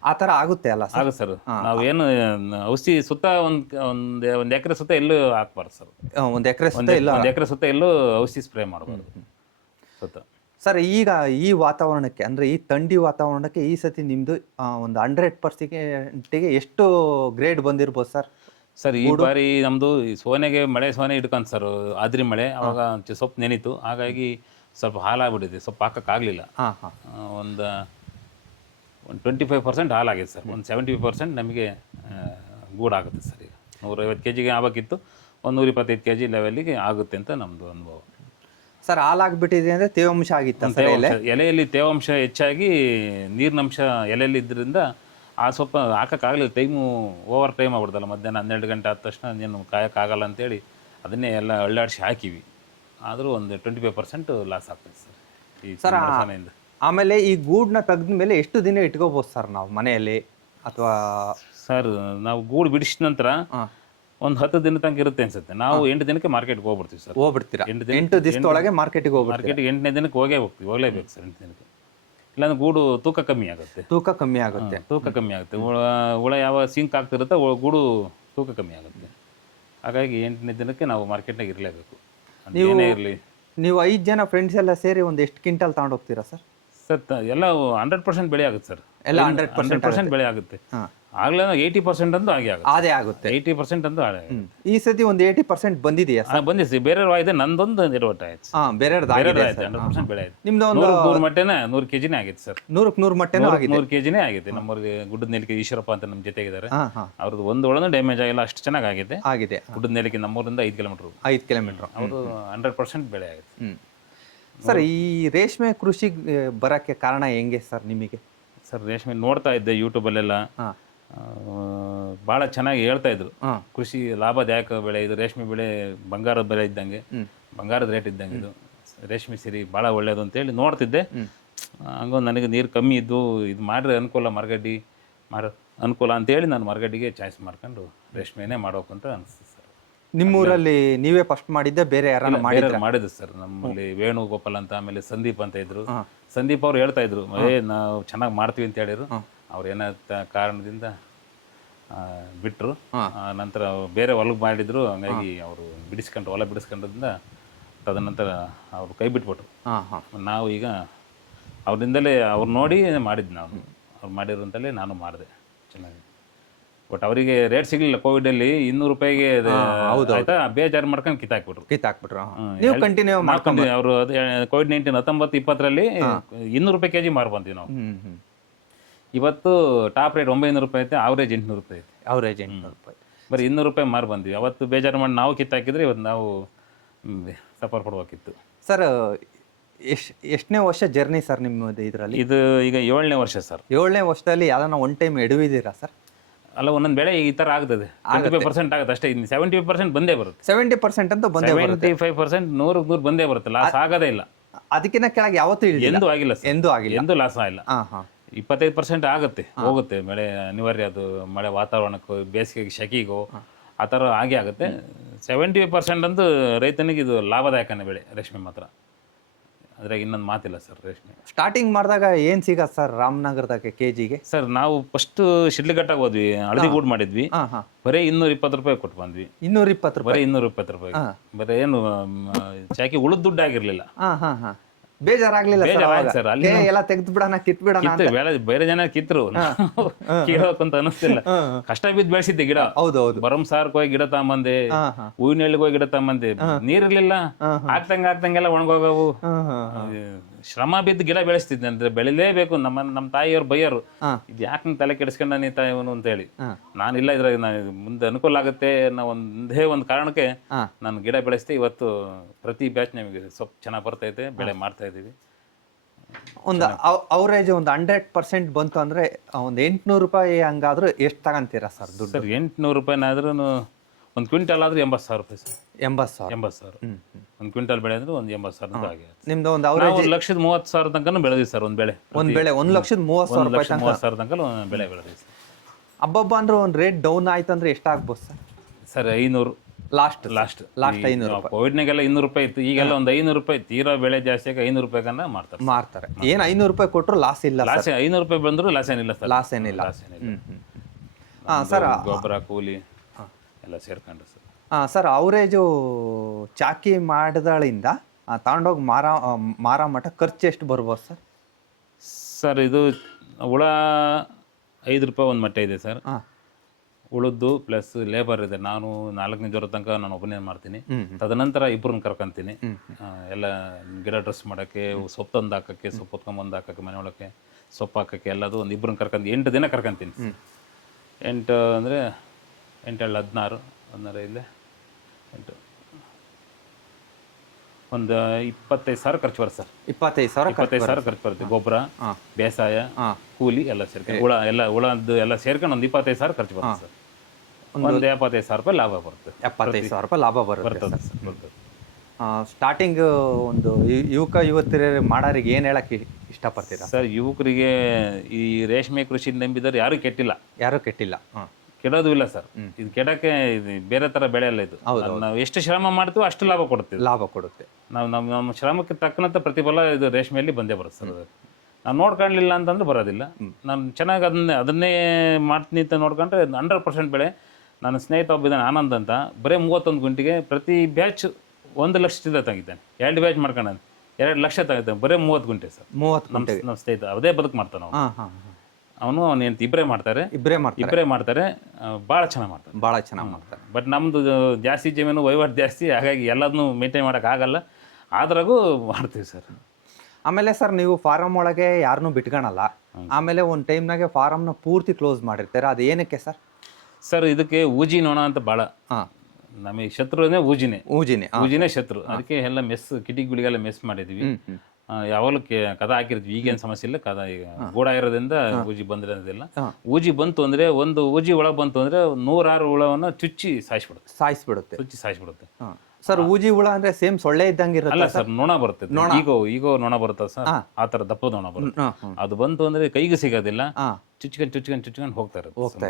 ಆ ಥರ ಆಗುತ್ತೆ ಅಲ್ಲ? ಆಗುತ್ತೆ ಸರ್. ನಾವೇನು ಔಷಧಿ ಸುತ್ತ ಒಂದು ಎಕರೆ ಸುತ್ತ ಎಲ್ಲೂ ಹಾಕ್ಬಾರ್ದು ಸರ್. ಒಂದು ಎಕರೆ ಸುತ್ತ ಎಲ್ಲೂ ಔಷಧಿ ಸ್ಪ್ರೇ ಮಾಡಬಾರ್ದು ಸುತ್ತ. ಸರ್ ಈಗ ಈ ವಾತಾವರಣಕ್ಕೆ, ಅಂದರೆ ಈ ಥಂಡಿ ವಾತಾವರಣಕ್ಕೆ ಈ ಸತಿ ನಿಮ್ಮದು ಒಂದು 100%ಗೆ ಎಷ್ಟು ಗ್ರೇಡ್ ಬಂದಿರ್ಬೋದು ಸರ್? ಸರ್ ಈ ಬಾರಿ ನಮ್ಮದು ಸೋನೆ ಹಿಡ್ಕೊಂಡು ಸರ್, ಆದ್ರಿ ಮಳೆ, ಅವಾಗ ಸೊಪ್ಪು ನೆನೀತು. ಹಾಗಾಗಿ ಸ್ವಲ್ಪ ಹಾಲಾಗ್ಬಿಟ್ಟಿದೆ, ಸೊಪ್ಪು ಹಾಕೋಕ್ಕಾಗಲಿಲ್ಲ. ಒಂದು 25% ಹಾಲಾಗಿದೆ ಸರ್. ಒಂದು 75% ನಮಗೆ ಗೂಡಾಗುತ್ತೆ ಸರ್. ಈಗ 150 kg ಆಗಬೇಕಿತ್ತು, ಒಂದು 125 kg ಲೆವೆಲ್ಲಿಗೆ ಆಗುತ್ತೆ ಅಂತ ನಮ್ಮದು ಅನುಭವ ಸರ್. ಹಾಲಾಗ್ಬಿಟ್ಟಿದೆ ಅಂದರೆ ತೇವಾಂಶ ಆಗಿತ್ತು, ಎಲೆಯಲ್ಲಿ ತೇವಾಂಶ ಹೆಚ್ಚಾಗಿ ನೀರಿನಂಶ ಎಲೆಯಲ್ಲಿ ಇದ್ದರಿಂದ ಆ ಸೊಪ್ಪು ಹಾಕೋಕ್ಕಾಗಲಿಲ್ಲ. ಓವರ್ ಟೈಮ್ ಆಗ್ಬಿಡ್ತಲ್ಲ, ಮಧ್ಯಾಹ್ನ 12 ಗಂಟೆ ಆದ ತಕ್ಷಣ ಏನು ಕಾಯೋಕ್ಕಾಗಲ್ಲ ಅಂತೇಳಿ ಅದನ್ನೇ ಎಲ್ಲ ಅಳ್ಳಾಡಿಸಿ ಹಾಕಿವಿ. ಆದರೂ ಒಂದು 25% ಲಾಸ್ ಆಗ್ತದೆ ಸರ್ ಈ ಸರ್ ಬಡತನದಿಂದ. ಆಮೇಲೆ ಈ ಗೂಡನ್ನ ತೆಗೆದ ಮೇಲೆ ಎಷ್ಟು ದಿನ ಇಟ್ಕೋಬೋದು ಸರ್ ನಾವು ಮನೆಯಲ್ಲಿ ಅಥವಾ? ಸರ್ ನಾವು ಗೂಡು ಬಿಡಿಸಿದ ನಂತರ ಹಾಂ, ಒಂದು 10 ದಿನ ತನಕ ಇರುತ್ತೆ ಅನ್ಸುತ್ತೆ. ನಾವು 8 ದಿನಕ್ಕೆ ಮಾರ್ಕೆಟ್ಗೆ ಹೋಗ್ಬಿಡ್ತೀವಿ ಸರ್. ಹೋಗ್ಬಿಡ್ತೀರಾ? 8 8 ದಿವಸದೊಳಗೆ ಮಾರ್ಕೆಟಿಗೆ ಹೋಗ್ಬಿಡ್ತೀರಾ? ಮಾರ್ಕೆಟ್ಗೆ 8ನೇ ದಿನಕ್ಕೆ ಹೋಗಲೇಬೇಕು ಸರ್ 8 ದಿನಕ್ಕೆ. ಇಲ್ಲಾಂದ್ರೆ ಗೂಡು ತೂಕ ಕಮ್ಮಿ ಆಗುತ್ತೆ. ತೂಕ ಕಮ್ಮಿ ಆಗುತ್ತೆ. ತೂಕ ಕಮ್ಮಿ ಆಗುತ್ತೆ. ಹುಳ ಯಾವ ಸಿಂಕ್ ಆಗ್ತಿರುತ್ತೆ ಗೂಡು ತೂಕ ಕಮ್ಮಿ ಆಗುತ್ತೆ. ಹಾಗಾಗಿ 8ನೇ ದಿನಕ್ಕೆ ನಾವು ಮಾರ್ಕೆಟ್ನಾಗ ಇರಲೇಬೇಕು. ಏನೇ ಇರಲಿ ನೀವು 5 ಜನ ಫ್ರೆಂಡ್ಸ್ ಎಲ್ಲ ಸೇರಿ ಒಂದು ಎಷ್ಟು ಕ್ವಿಂಟಲ್ ತಗೊಂಡು ಹೋಗ್ತೀರಾ ಸರ್? ಸರ್ ಎಲ್ಲ 100% ಬೆಳೆ ಆಗುತ್ತೆ ಸರ್. ಎಲ್ಲ 100% ಬೆಳೆ ಆಗುತ್ತೆ. ಹಾಂ, ಆಗಲೇ 80% ಅಂದು ಆಗಿ ಆಗುತ್ತೆ. ಅದೇ ಆಗುತ್ತೆ. 80% ಅಂದು ಈ ಸತಿ ಒಂದು 80% ಬಂದಿದೆಯಾ ಸರ್? ಬಂದಿಸಿ ಬೇರೆ ಆಯ್ತು, ನಂದೊಂದು ನಿರ್ವಟ ಆಯ್ತು. ಹಾಂ, ಬೇರೆಯವ್ರದ್ದು ಬೇರೆ ಆಗಿದೆ. ಆಯ್ತು, 100% ಬೆಳೆ ಆಯ್ತು. ನಿಮ್ದು ಒಂದು 100 ಮಟ್ಟೆನೇ 100 ಕೆಜಿನೇ ಆಗಿತ್ತು ಸರ್. 100ಕ್ಕೆ 100 ಮಟ್ಟನೂ ಆಗಿದೆ. 100 ಕೆಜಿನೇ ಆಗಿದೆ. ನಮ್ಮವ್ರಿಗೆ ಗುಡ್ಡದ ನೆಲಿಕೆ ಈಶ್ವರಪ್ಪ ಅಂತ ನಮ್ಮ ಜೊತೆಗಿದ್ದಾರೆ. ಹಾಂ ಹಾಂ, ಅವ್ರದ್ದು ಒಂದು ಒಳನೂ ಡ್ಯಾಮೇಜ್ ಆಗಿಲ್ಲ, ಅಷ್ಟು ಚೆನ್ನಾಗಿ ಆಗಿದೆ. ಆಗಿದೆ. ಗುಡ್ಡದ ನೆಲಿಕೆ ನಮ್ಮೂರಿಂದ 5 ಕಿಲೋಮೀಟರ್ 5 ಕಿಲೋಮೀಟ್ರ್. ಅವರು 100% ಬೆಳೆ ಆಗಿದೆ. ಸರ್ ಈ ರೇಷ್ಮೆ ಕೃಷಿಗೆ ಬರೋಕ್ಕೆ ಕಾರಣ ಹೆಂಗೆ ಸರ್ ನಿಮಗೆ? ಸರ್ ರೇಷ್ಮೆ ನೋಡ್ತಾ ಇದ್ದೆ ಯೂಟ್ಯೂಬಲ್ಲೆಲ್ಲ, ಹಾಂ ಭಾಳ ಚೆನ್ನಾಗಿ ಹೇಳ್ತಾ ಇದ್ರು. ಹಾಂ, ಕೃಷಿ ಲಾಭದಾಯಕ ಬೆಳೆ ಇದು. ರೇಷ್ಮೆ ಬೆಳೆ ಬಂಗಾರದ ಬೆಲೆ ಇದ್ದಂಗೆ, ಬಂಗಾರದ ರೇಟ್ ಇದ್ದಂಗೆ ಇದು. ರೇಷ್ಮೆ ಸೀರೆ ಭಾಳ ಒಳ್ಳೇದು ಅಂತೇಳಿ ನೋಡ್ತಿದ್ದೆ. ಹಂಗೋ ನನಗೆ ನೀರು ಕಮ್ಮಿ ಇದ್ದು ಇದು ಮಾಡ್ರೆ ಅನುಕೂಲ, ಮರಗಡ್ಡಿ ಅನುಕೂಲ ಅಂತೇಳಿ ನಾನು ಮರಗಡ್ಡಿಗೆ ಚಾಯ್ಸ್ ಮಾಡ್ಕೊಂಡು ರೇಷ್ಮೆನೇ ಮಾಡ್ಬೇಕು ಅಂತ ಅನಿಸ್ತು ಸರ್. ನಿಮ್ಮೂರಲ್ಲಿ ನೀವೇ ಫಸ್ಟ್ ಮಾಡಿದ್ದೆ, ಬೇರೆ ಯಾರನ್ನ ಮಾಡಿದ್ರೆ? ಮಾಡಿದ್ರು ಸರ್. ನಮ್ಮಲ್ಲಿ ವೇಣುಗೋಪಾಲ್ ಅಂತ, ಆಮೇಲೆ ಸಂದೀಪ್ ಅಂತ ಇದ್ರು. ಸಂದೀಪ್ ಅವ್ರು ಹೇಳ್ತಾ ಇದ್ರು, ನಾವು ಚೆನ್ನಾಗಿ ಮಾಡ್ತೀವಿ ಅಂತ ಹೇಳಿದ್ರು. ಅವ್ರು ಏನೋ ಕಾರಣದಿಂದ ಬಿಟ್ಟರು. ನಂತರ ಬೇರೆ ಹೊಲಕ್ಕೆ ಮಾಡಿದ್ರು. ಹಂಗಾಗಿ ಅವರು ಹೊಲ ಬಿಡಿಸ್ಕೊಂಡ್ರಿಂದ ತದನಂತರ ಅವರು ಕೈ ಬಿಟ್ಬಿಟ್ರು. ನಾವು ಈಗ ಅವರಿಂದಲೇ ಅವ್ರು ನೋಡಿ ಮಾಡಿದ್ದು. ನಾವು ಅವ್ರು ಮಾಡಿರೋಂತಲೇ ನಾನು ಮಾಡಿದೆ ಚೆನ್ನಾಗಿ. ಬಟ್ ಅವರಿಗೆ ರೇಟ್ ಸಿಗಲಿಲ್ಲ ಕೋವಿಡಲ್ಲಿ. 200 ರೂಪಾಯಿಗೆ ಆಯ್ತಾ, ಬೇಜಾರು ಮಾಡ್ಕೊಂಡು ಕಿತ್ತಾಕ್ಬಿಟ್ರು. ನೀವು ಕಂಟಿನ್ಯೂ ಮಾಡ್ಕೊಂಡು ಅವರು ಕೋವಿಡ್-19 19-20ರಲ್ಲಿ 200 ರೂಪಾಯಿ ಕೆಜಿ ಮಾರ್ಬಂತೀವಿ ನಾವು. ಇವತ್ತು ಟಾಪ್ ರೇಟ್ 900 ರೂಪಾಯಿ ಐತೆ, ಆವ್ರೇಜ್ 800 ರೂಪಾಯಿ ಐತೆ. ಅವರೇಜ್ 800 ರೂಪಾಯಿ. ಬರೀ 200 ರೂಪಾಯಿ ಮಾರು ಬಂದ್ವಿ. ಅವತ್ತು ಬೇಜಾರು ಮಾಡಿ ನಾವು ಕಿತ್ತಾಕಿದ್ರೆ ಇವತ್ತು ನಾವು ಸಫರ್ ಪಡ್ಬೇಕಿತ್ತು. ಸರ್ ಎಷ್ಟನೇ ವರ್ಷ ಜರ್ನಿ ಸರ್ ನಿಮ್ಮದು ಇದರಲ್ಲಿ? ಇದು ಈಗ 7ನೇ ವರ್ಷ ಸರ್. 7ನೇ ವರ್ಷದಲ್ಲಿ ಯಾವ್ದಾನ ಒನ್ ಟೈಮ್ ಎಡವಿದ್ದೀರಾ ಸರ್? ಅಲ್ಲ, ಒಂದೊಂದು ಬೆಳೆ ಈ ಥರ ಆಗ್ತದೆ. 25% ಆಗುತ್ತೆ ಅಷ್ಟೇ. ಇನ್ನು 70% ಬಂದೇ ಬರುತ್ತೆ. 70% ಅಂತೂ ಬಂದೇ ಬರುತ್ತೆ. 75% 100 ಬಂದೇ ಬರುತ್ತೆ. ಲಾಸ್ ಆಗೋದೇ ಇಲ್ಲ. ಅದಕ್ಕಿಂತ ಕೆಳಗೆ ಯಾವತ್ತೂ ಇಲ್ಲ. ಎಂದೂ ಆಗಿಲ್ಲ ಸರ್. ಎಂದೂ ಆಗಿಲ್ಲ. ಎಂದೂ ಲಾಸ್ ಆಗಿಲ್ಲ. 25% ಆಗುತ್ತೆ, ಹೋಗುತ್ತೆ. ಬೆಳೆ ಅನಿವಾರ್ಯ, ಅದು ಮಳೆ ವಾತಾವರಣಕ್ಕೂ, ಬೇಸಿಗೆಗೆ, ಶೆಕೆಗೂ ಆ ಥರ ಆಗೇ ಆಗುತ್ತೆ. 75% ಅಂತೂ ರೈತನಿಗೆ ಇದು ಲಾಭದಾಯಕನೇ ಬೆಳೆ ರೇಷ್ಮೆ ಮಾತ್ರ. ಅದ್ರಾಗ ಇನ್ನೊಂದು ಮಾತಿಲ್ಲ ಸರ್. ರೇಷ್ಮೆ ಸ್ಟಾರ್ಟಿಂಗ್ ಮಾಡಿದಾಗ ಏನು ಸಿಗತ್ತೆ ಸರ್ ರಾಮನಗರದಾಗ ಕೆಜಿಗೆ? ಸರ್ ನಾವು ಫಸ್ಟ್ ಶಿಡ್ಲಘಟ್ಟಾಗ ಹೋದ್ವಿ, ಹಳದಿ ಗೂಡು ಮಾಡಿದ್ವಿ. ಬರೀ 220 ರೂಪಾಯಿ ಕೊಟ್ಟು ಬಂದ್ವಿ. 220 ರೂಪಾಯಿ? ಬರೀ 220 ರೂಪಾಯಿ. ಬರೀ ಏನು ಚಾಕಿ ಉಳಿದ ದುಡ್ಡು ಆಗಿರ್ಲಿಲ್ಲ. ಬೇಜಾರಾಗ್ಲಿಲ್ಲ ಸರ್? ಅಲ್ಲಿ ಎಲ್ಲ ತೆಗ್ದು ಬಿಡೋಣ, ಕಿತ್ಬಿಡೋಣ? ಬೇರೆ ಜನ ಕಿತ್ರು, ಕೀಳೋಕಂತ ಅನಿಸ್ತಿಲ್ಲ. ಕಷ್ಟ ಬಿದ್ದು ಬೆಳೆಸಿದ್ದೆ ಗಿಡ. ಹೌದೌದು. ಬರಂ ಸಾರ್ಕ್ ಹೋಗಿ ಗಿಡ ತಗೊಂಬಂದೆ, ಹೂವಿನ ಎಳ್ಳಿಗೆ ಹೋಗಿ ಗಿಡ ತಗೊಂಬಂದೆ. ನೀರಿರ್ಲಿಲ್ಲ, ಆಗ್ತಂಗೆಲ್ಲ ಒಣಗೋಗವು. ಶ್ರಮ ಬಿದ್ದು ಗಿಡ ಬೆಳೆಸ್ತಿದ್ದೆ. ಅಂದ್ರೆ ಬೆಳಿಲೇಬೇಕು. ನಮ್ಮ ತಾಯಿಯವ್ರು ಬೈಯರು, ಇದು ಯಾಕೆ ತಲೆ ಕೆಡಿಸ್ಕೊಂಡ ನೀ ತಾಯಿವನು ಅಂತ ಹೇಳಿ. ನಾನಿಲ್ಲ, ಇದ್ರಾಗ ಮುಂದೆ ಅನುಕೂಲ ಆಗುತ್ತೆ ಅನ್ನೋ ಒಂದೇ ಒಂದು ಕಾರಣಕ್ಕೆ ನಾನು ಗಿಡ ಬೆಳೆಸ್ತೆ. ಇವತ್ತು ಪ್ರತಿ ಬ್ಯಾಚ್ ನಮಗೆ ಸೊಪ್ಪು ಚೆನ್ನಾಗಿ ಬರ್ತೈತೆ, ಬೆಳೆ ಮಾಡ್ತಾ ಇದ್ದೀವಿ. ಒಂದು ಅವರೇಜ್ ಒಂದು 100% ಬಂತು ಅಂದ್ರೆ ಒಂದು 800 ರೂಪಾಯಿ ಹಂಗಾದ್ರೂ ಎಷ್ಟು ತಗೊಂತೀರಾ ಸರ್ ದುಡ್ಡು? ಸರ್ 800 ರೂಪಾಯಿನಾದ್ರೂ ಒಂದು ಕ್ವಿಂಟಲ್ ಆದ್ರೂ 80,000 ರೂಪಾಯಿ ಸರ್. 80,000. ಒಂದು ಕ್ವಿಂಟಲ್ ಬೆಳೆ ಅಂದ್ರೆ ಒಂದು 80,000 ಆಗಿ. ನಿಮ್ದು ಒಂದು ಅವರೇಜ್ 1,30,000 ತನಕ ಬೆಳೆದಿವಿ ಸರ್. ಒಂದು ಬೆಳೆ 1,30,000 ರೂಪಾಯಿ ತನಕ 1,30,000 ತನಕ ಬೆಳೆ ಬೆಳೆದಿವಿ ಸರ್. ಹಬ್ಬಬ್ಬ ಅಂದ್ರೆ ಒಂದು ರೇಟ್ ಡೌನ್ ಆಯ್ತು ಅಂದ್ರೆ ಎಷ್ಟಾಗ್ಬೋದು ಸರ್? ಸರ್ 500 ಲಾಸ್ಟ್ 500 ರೂಪಾಯಿ. ಕೋವಿಡ್ನಾಗೆಲ್ಲ 200 ರೂಪಾಯಿ ಇತ್ತು, ಈಗೆಲ್ಲ ಒಂದು 500 ರೂಪಾಯಿ. ತೀರಾ ಬೆಳೆ ಜಾಸ್ತಿ ಆಗಿ 500 ರೂಪಾಯಿ ಕನ್ನ ಮಾರ್ತಾರೆ. ಏನು 500 ರೂಪಾಯಿ ಕೊಟ್ಟರು ಲಾಸ್ ಇಲ್ಲ? ಲಾಸ್ 500 ರೂಪಾಯಿ ಬಂದ್ರು ಲಾಸ್ ಏನಿಲ್ಲ ಸರ್. ಲಾಸ್ ಏನಿಲ್ಲ. ಸರ್ ಗೊಬ್ಬರ, ಕೂಲಿ ಎಲ್ಲ ಸೇರ್ಕೊಂಡು ಸರ್. ಸರ್ ಅವರೇಜು ಚಾಕಿ ಮಾಡಿದಳಿಂದ ತಗೊಂಡೋಗಿ ಮಾರಾಮಟ ಖರ್ಚು ಎಷ್ಟು ಬರ್ಬೋದು ಸರ್? ಸರ್ ಇದು ಹುಳ 5 ರೂಪಾಯಿ ಒಂದು ಮಟ್ಟ ಇದೆ ಸರ್. ಉಳಿದು ಪ್ಲಸ್ ಲೇಬರ್ ಇದೆ. ನಾನು 4ನೇ ಜ್ವರ ತನಕ ನಾನು ಒಬ್ಬನೇ ಮಾಡ್ತೀನಿ. ತದನಂತರ ಇಬ್ಬರನ್ನ ಕರ್ಕೊಂತೀನಿ. ಎಲ್ಲ ಗಿಡ ಡ್ರೆಸ್ ಮಾಡೋಕ್ಕೆ, ಸೊಪ್ಪು ತಂದು ಹಾಕೋಕ್ಕೆ, ಸೊಪ್ಪು ಹೊತ್ಕೊಂಬಂದು ಹಾಕೋಕ್ಕೆ, ಮನೆ ಒಳಕ್ಕೆ ಸೊಪ್ಪು ಹಾಕೋಕ್ಕೆ ಎಲ್ಲದು ಒಂದು ಇಬ್ಬರನ್ನ ಕರ್ಕೊಂಡು 8 ದಿನ ಕರ್ಕೊಂತೀನಿ. 8 ಅಂದರೆ 8 7 16 16 ಇಲ್ಲೇ 8 ಒಂದು 25,000 ಖರ್ಚು ಬರುತ್ತೆ ಸರ್. 25,000 ಖರ್ಚು ಬರುತ್ತೆ. ಗೊಬ್ಬರ, ಬೇಸಾಯ, ಕೂಲಿ ಎಲ್ಲ ಸೇರ್ಕೊಂಡು, ಹುಳದ್ದು ಎಲ್ಲ ಸೇರ್ಕೊಂಡು ಒಂದು 25,000 ಖರ್ಚು ಬರುತ್ತೆ ಸರ್. ಒಂದು 75,000 ರೂಪಾಯಿ ಲಾಭ ಬರುತ್ತೆ. 75,000 ರೂಪಾಯಿ ಲಾಭ ಬರ್ತದೆ ಸರ್. ಸ್ಟಾರ್ಟಿಂಗ್ ಒಂದು ಯುವತಿಯರು ಮಾಡೋರಿಗೆ ಏನು ಹೇಳಕ್ಕೆ ಇಷ್ಟಪಡ್ತೀರಾ? ಸರ್ ಯುವಕರಿಗೆ ಈ ರೇಷ್ಮೆ ಕೃಷಿ ನಂಬಿದರೆ ಯಾರೂ ಕೆಟ್ಟಿಲ್ಲ, ಯಾರೂ ಕೆಟ್ಟಿಲ್ಲ. ಕೆಡೋದು ಇಲ್ಲ ಸರ್. ಇದು ಕೆಡಕ್ಕೆ ಇದು ಬೇರೆ ಥರ ಬೆಳೆ ಅಲ್ಲ ಇದು. ನಾವು ಎಷ್ಟು ಶ್ರಮ ಮಾಡ್ತೀವೋ ಅಷ್ಟು ಲಾಭ ಕೊಡ್ತೀವಿ. ಲಾಭ ಕೊಡುತ್ತೆ. ನಾವು ನಮ್ಮ ಶ್ರಮಕ್ಕೆ ತಕ್ಕನಂಥ ಪ್ರತಿಫಲ ಇದು ರೇಷ್ಮೆಯಲ್ಲಿ ಬಂದೇ ಬರುತ್ತೆ ಸರ್. ಅದು ನಾವು ನೋಡ್ಕೊಳ್ಳಿಲ್ಲ ಅಂತಂದ್ರೆ ಬರೋದಿಲ್ಲ. ನಾನು ಚೆನ್ನಾಗಿ ಅದನ್ನೇ ಮಾಡ್ತೀನಿ ಅಂತ ನೋಡ್ಕೊಂಡ್ರೆ 100% ಬೆಳೆ. ನನ್ನ ಸ್ನೇಹಿತ ಒಬ್ಬ ಇದ್ದಾನೆ ಆನಂದ್ ಅಂತ, ಬರೀ 31 ಗುಂಟಿಗೆ ಪ್ರತಿ ಬ್ಯಾಚ್ 1 ಲಕ್ಷದಿಂದ ತೆಗಿತಾನೆ. 2 ಬ್ಯಾಚ್ ಮಾಡ್ಕೊಂಡಾನೆ 2 ಲಕ್ಷ ತೆಗಿತಾನೆ, ಬರೀ 30 ಗುಂಟೆ ಸರ್. 30 ಗುಂಟೆ. ನಮ್ಮ ಸ್ನೇಹಿತ ಅದೇ ಬದುಕು ಮಾಡ್ತಾನೆ ಅವನು ಏನು ಇಬ್ಬರೇ ಮಾಡ್ತಾರೆ. ಇಬ್ಬರೇ ಮಾಡ್ತಾರೆ, ಭಾಳ ಚೆನ್ನಾಗಿ ಮಾಡ್ತಾರೆ. ಭಾಳ ಚೆನ್ನಾಗಿ ಮಾಡ್ತಾರೆ. ಬಟ್ ನಮ್ಮದು ಜಾಸ್ತಿ ಜಮೀನು ವಹಿವಾಟು ಜಾಸ್ತಿ, ಹಾಗಾಗಿ ಎಲ್ಲದನ್ನೂ ಮೇಂಟೈನ್ ಮಾಡೋಕ್ಕಾಗಲ್ಲ, ಆದ್ರಾಗೂ ಮಾಡ್ತೀವಿ ಸರ್. ಆಮೇಲೆ ಸರ್ ನೀವು ಫಾರಮ್ ಒಳಗೆ ಯಾರನ್ನೂ ಬಿಟ್ಕೊಳಲ್ಲ. ಆಮೇಲೆ ಒಂದು ಟೈಮ್ನಾಗೆ ಫಾರಮ್ನ ಪೂರ್ತಿ ಕ್ಲೋಸ್ ಮಾಡಿರ್ತಾರೆ, ಅದು ಏನಕ್ಕೆ ಸರ್? ಸರ್ ಇದಕ್ಕೆ ಊಜಿ ನೋಣ ಅಂತ ಭಾಳ, ನಮಗೆ ಶತ್ರುನೇ ಊಜಿನೇ ಶತ್ರು. ಅದಕ್ಕೆ ಎಲ್ಲ ಮೆಸ್ ಕಿಟಿಗಳಿಗೆಲ್ಲ ಮೆಸ್ ಮಾಡಿದ್ವಿ. ಯಾವಾಗಲೂ ಕದ ಹಾಕಿರ್ತೀವಿ. ಈಗೇನು ಸಮಸ್ಯೆ ಇಲ್ಲ, ಕದ ಈಗ ಗೂಡ ಇರೋದ್ರಿಂದ ಊಜಿ ಬಂದಿರೋದಿಲ್ಲ. ಊಜಿ ಬಂತು ಅಂದರೆ, ಒಂದು ಊಜಿ ಒಳಗೆ ಬಂತು ಅಂದರೆ 106 ಹುಳವನ್ನು ಚುಚ್ಚಿ ಸಾಯಿಸ್ಬಿಡುತ್ತೆ. ಸರ್ ಊಜಿ ಹುಳ ಅಂದ್ರೆ ಸೇಮ್ ಸೊಳ್ಳೆ ಇದ್ದಂಗೆ ಇರುತ್ತೆ? ಅಲ್ಲ ಸರ್, ನೊಣ ಬರುತ್ತೆ. ಈಗೋ ನೊಣ ಬರುತ್ತೆ ಸರ್, ಆ ಥರ ದಪ್ಪದ ನೊಣ ಬರುತ್ತೆ. ಅದು ಬಂತು ಅಂದರೆ ಕೈಗೆ ಸಿಗೋದಿಲ್ಲ, ಚುಚ್ಕೊಂಡು ಹೋಗ್ತಾ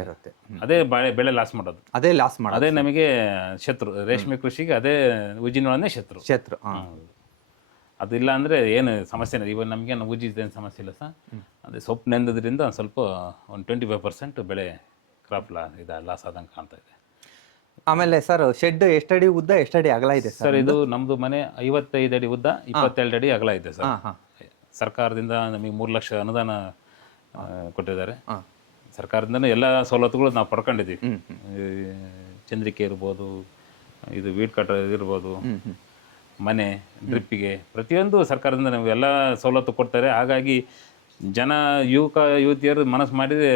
ಇರುತ್ತೆ. ಅದೇ ಬೆಳೆ ಲಾಸ್ ಮಾಡೋದು. ಅದೇ ನಮಗೆ ಶತ್ರು. ರೇಷ್ಮೆ ಕೃಷಿಗೆ ಅದೇ ಊಜಿ ನೊಣನೇ ಶತ್ರು. ಅದಿಲ್ಲ ಅಂದರೆ ಏನು ಸಮಸ್ಯೆ ಇಲ್ಲ. ಇವಾಗ ನಮಗೆ ಊಜಿ ಏನು ಸಮಸ್ಯೆ ಇಲ್ಲ ಸರ್. ಅದೇ ಸೊಪ್ಪು ನೆಂದದ್ರಿಂದ ಒಂದು ಸ್ವಲ್ಪ 25% ಬೆಳೆ ಕ್ರಾಪ್ ಲಾಸ್ ಆದಂಗೆ ಕಾಣ್ತಾ ಇದೆ. ಆಮೇಲೆ ಸರ್ ಶೆಡ್ ಎಷ್ಟಡಿ ಉದ್ದ ಎಷ್ಟಡಿ ಅಗಲ ಇದೆ ಸರ್? ಇದು ನಮ್ಮದು ಮನೆ 55 ಅಡಿ ಉದ್ದ, 22 ಅಡಿ ಅಗಲ ಇದೆ ಸರ್. ಸರ್ಕಾರದಿಂದ ನಮಗೆ 3 ಲಕ್ಷ ಅನುದಾನ ಕೊಟ್ಟಿದ್ದಾರೆ. ಸರ್ಕಾರದಿಂದನೂ ಎಲ್ಲ ಸವಲತ್ತುಗಳು ನಾವು ಪಡ್ಕೊಂಡಿದ್ದೀವಿ. ಚಂದ್ರಿಕೆ ಇರ್ಬೋದು, ಇದು ವೀಡ್ ಕಟ್ಟರ್ ಇರ್ಬೋದು, ಮನೆ ಡ್ರಿಪ್ಪಿಗೆ ಪ್ರತಿಯೊಂದು ಸರ್ಕಾರದಿಂದ ನಮಗೆ ಎಲ್ಲ ಸವಲತ್ತು ಕೊಡ್ತಾರೆ. ಹಾಗಾಗಿ ಯುವತಿಯರು ಮನಸ್ಸು ಮಾಡಿದರೆ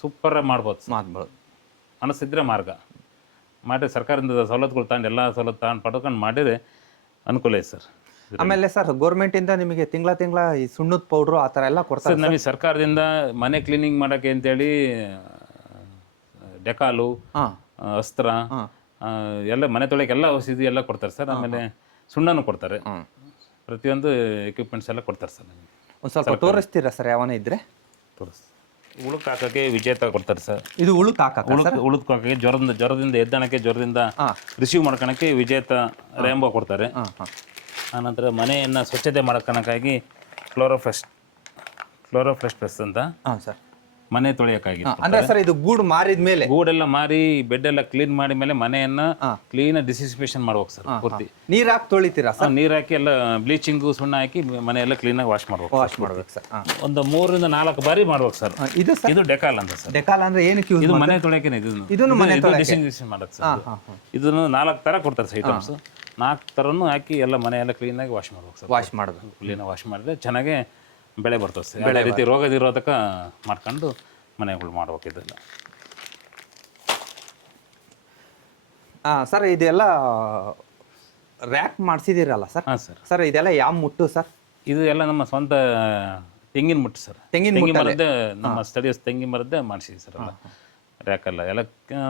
ಸೂಪರ್ ಮಾಡ್ಬೋದು. ಮನಸ್ಸಿದ್ರೆ ಮಾರ್ಗ ಮಾಡಿ ಸರ್ಕಾರದಿಂದ ಸವಲತ್ತುಗಳು ತಗೊಂಡು ಎಲ್ಲ ಸವಲತ್ತು ತಗೊಂಡು ಪಡ್ಕೊಂಡು ಮಾಡಿದರೆ ಅನುಕೂಲ ಇದೆ ಸರ್. ಆಮೇಲೆ ಸರ್ ಗೌರ್ಮೆಂಟಿಂದ ನಿಮಗೆ ತಿಂಗಳ ಈ ಸುಣ್ಣದ ಪೌಡ್ರು ಆ ಥರ ಎಲ್ಲ ಕೊಡ್ತಾರೆ ಸರ್. ನಮಗೆ ಸರ್ಕಾರದಿಂದ ಮನೆ ಕ್ಲೀನಿಂಗ್ ಮಾಡೋಕ್ಕೆ ಅಂತೇಳಿ ಡೆಕಾಲು, ಅಸ್ತ್ರ ಎಲ್ಲ ಮನೆ ತೊಳೆಯೋಕೆ ಎಲ್ಲ ಔಷಧಿ ಎಲ್ಲ ಕೊಡ್ತಾರೆ ಸರ್. ಆಮೇಲೆ ಸುಣ್ಣನೂ ಕೊಡ್ತಾರೆ, ಪ್ರತಿಯೊಂದು ಎಕ್ವಿಪ್ಮೆಂಟ್ಸ್ ಎಲ್ಲ ಕೊಡ್ತಾರೆ ಸರ್. ನಮಗೆ ಒಂದು ಸ್ವಲ್ಪ ತೋರಿಸ್ತೀರಾ ಸರ್? ಯಾವನ ಇದ್ರೆ ಉಳುಕ್ ಹಾಕೋಕ್ಕೆ ವಿಜೇತ ಕೊಡ್ತಾರೆ ಸರ್. ಇದು ಉಳುಕ್ ಹಾಕೋಕ್ಕೆ ಜ್ವರದಿಂದ ಎದ್ದಣಕ್ಕೆ, ಜ್ವರದಿಂದ ರಿಸೀವ್ ಮಾಡ್ಕೊಳಕ್ಕೆ ವಿಜೇತ ರೇಂಬೋ ಕೊಡ್ತಾರೆ. ಆನಂತರ ಮನೆಯನ್ನು ಸ್ವಚ್ಛತೆ ಮಾಡ್ಕೊಳಕ್ಕಾಗಿ ಕ್ಲೋರೋಫ್ರೆಶ್ ಪ್ಲಸ್ ಅಂತ ಸರ್ ಮನೆ ತೊಳೆಯೋಕ್ಕಾಗಿ. ಅಂದ್ರೆ ಸರ್ ಇದು ಗೂಡೆಲ್ಲ ಮಾರಿ ಬೆಡ್ ಎಲ್ಲ ಕ್ಲೀನ್ ಮಾಡಿ ಮೇಲೆ ಮನೆಯನ್ನ ಕ್ಲೀನ್ ಡಿಸಿನ್ಫೆಕ್ಷನ್ ಮಾಡ್ಬೇಕು ಸರ್. ಪೂರ್ತಿ ನೀರ್ ಹಾಕಿ ತೊಳಿತೀರಾ ಸರ್? ನೀರ್ ಹಾಕಿ ಎಲ್ಲ ಬ್ಲೀಚಿಂಗು ಸುಣ್ಣ ಹಾಕಿ ಮನೆಯೆಲ್ಲ ಕ್ಲೀನಾಗಿ ವಾಶ್ ಮಾಡ್ಬೇಕು ಸರ್. ಒಂದು 3 ರಿಂದ 4 ಬಾರಿ ಮಾಡ್ಬೇಕು ಸರ್. ಇದು ಡೆಕಾಲ್ ಅಂತ ಸರ್. ಡೆಕಾಲ್ ಅಂದ್ರೆ ಏನಕ್ಕೆ? ಇದು ಮನೆ ತೊಳೆಯಕ್ಕೆ, ಡಿಸಿನ್ಫೆಕ್ಷನ್ ಮಾಡಕ್ಕೆ ಸರ್. ಇದನ್ನು 4 ತರ ಕೊಡ್ತಾರೆ ಸರ್ ಐಟಮ್ಸ್. 4 ಥರನೂ ಹಾಕಿ ಎಲ್ಲ ಮನೆಯೆಲ್ಲ ಕ್ಲೀನಾಗಿ ವಾಶ್ ಮಾಡ್ಬೇಕು ಸರ್. ಕ್ಲೀನಾಗಿ ವಾಶ್ ಮಾಡಿದ್ರೆ ಚೆನ್ನಾಗೇ ಬೆಳೆ ಬರ್ತದೆ ಸರ್. ಯಾವುದೇ ರೀತಿ ರೋಗ ನಿರೋಧಕ ಮಾಡ್ಕೊಂಡು ಮನೆಗಳು ಮಾಡ್ಬೇಕು. ಇದೆಲ್ಲ ಸರ್ ಇದೆಲ್ಲ ರ್ಯಾಕ್ ಮಾಡಿಸಿದಿರಲ್ಲ ಸರ್? ಹಾಂ ಸರ್. ಸರ್ ಇದೆಲ್ಲ ಯಾವ ಮುಟ್ಟು ಸರ್? ಇದು ಎಲ್ಲ ನಮ್ಮ ಸ್ವಂತ ತೆಂಗಿನ ಮುಟ್ಟು ಸರ್. ತೆಂಗಿನ ಮರದ್ದೇ, ನಮ್ಮ ಸ್ಥಳೀಯ ತೆಂಗಿನ ಮರದ್ದೇ ಮಾಡಿಸಿದ್ವಿ ಸರ್. ಎಲ್ಲ ರ್ಯಾಕಲ್ಲ, ಎಲ್ಲ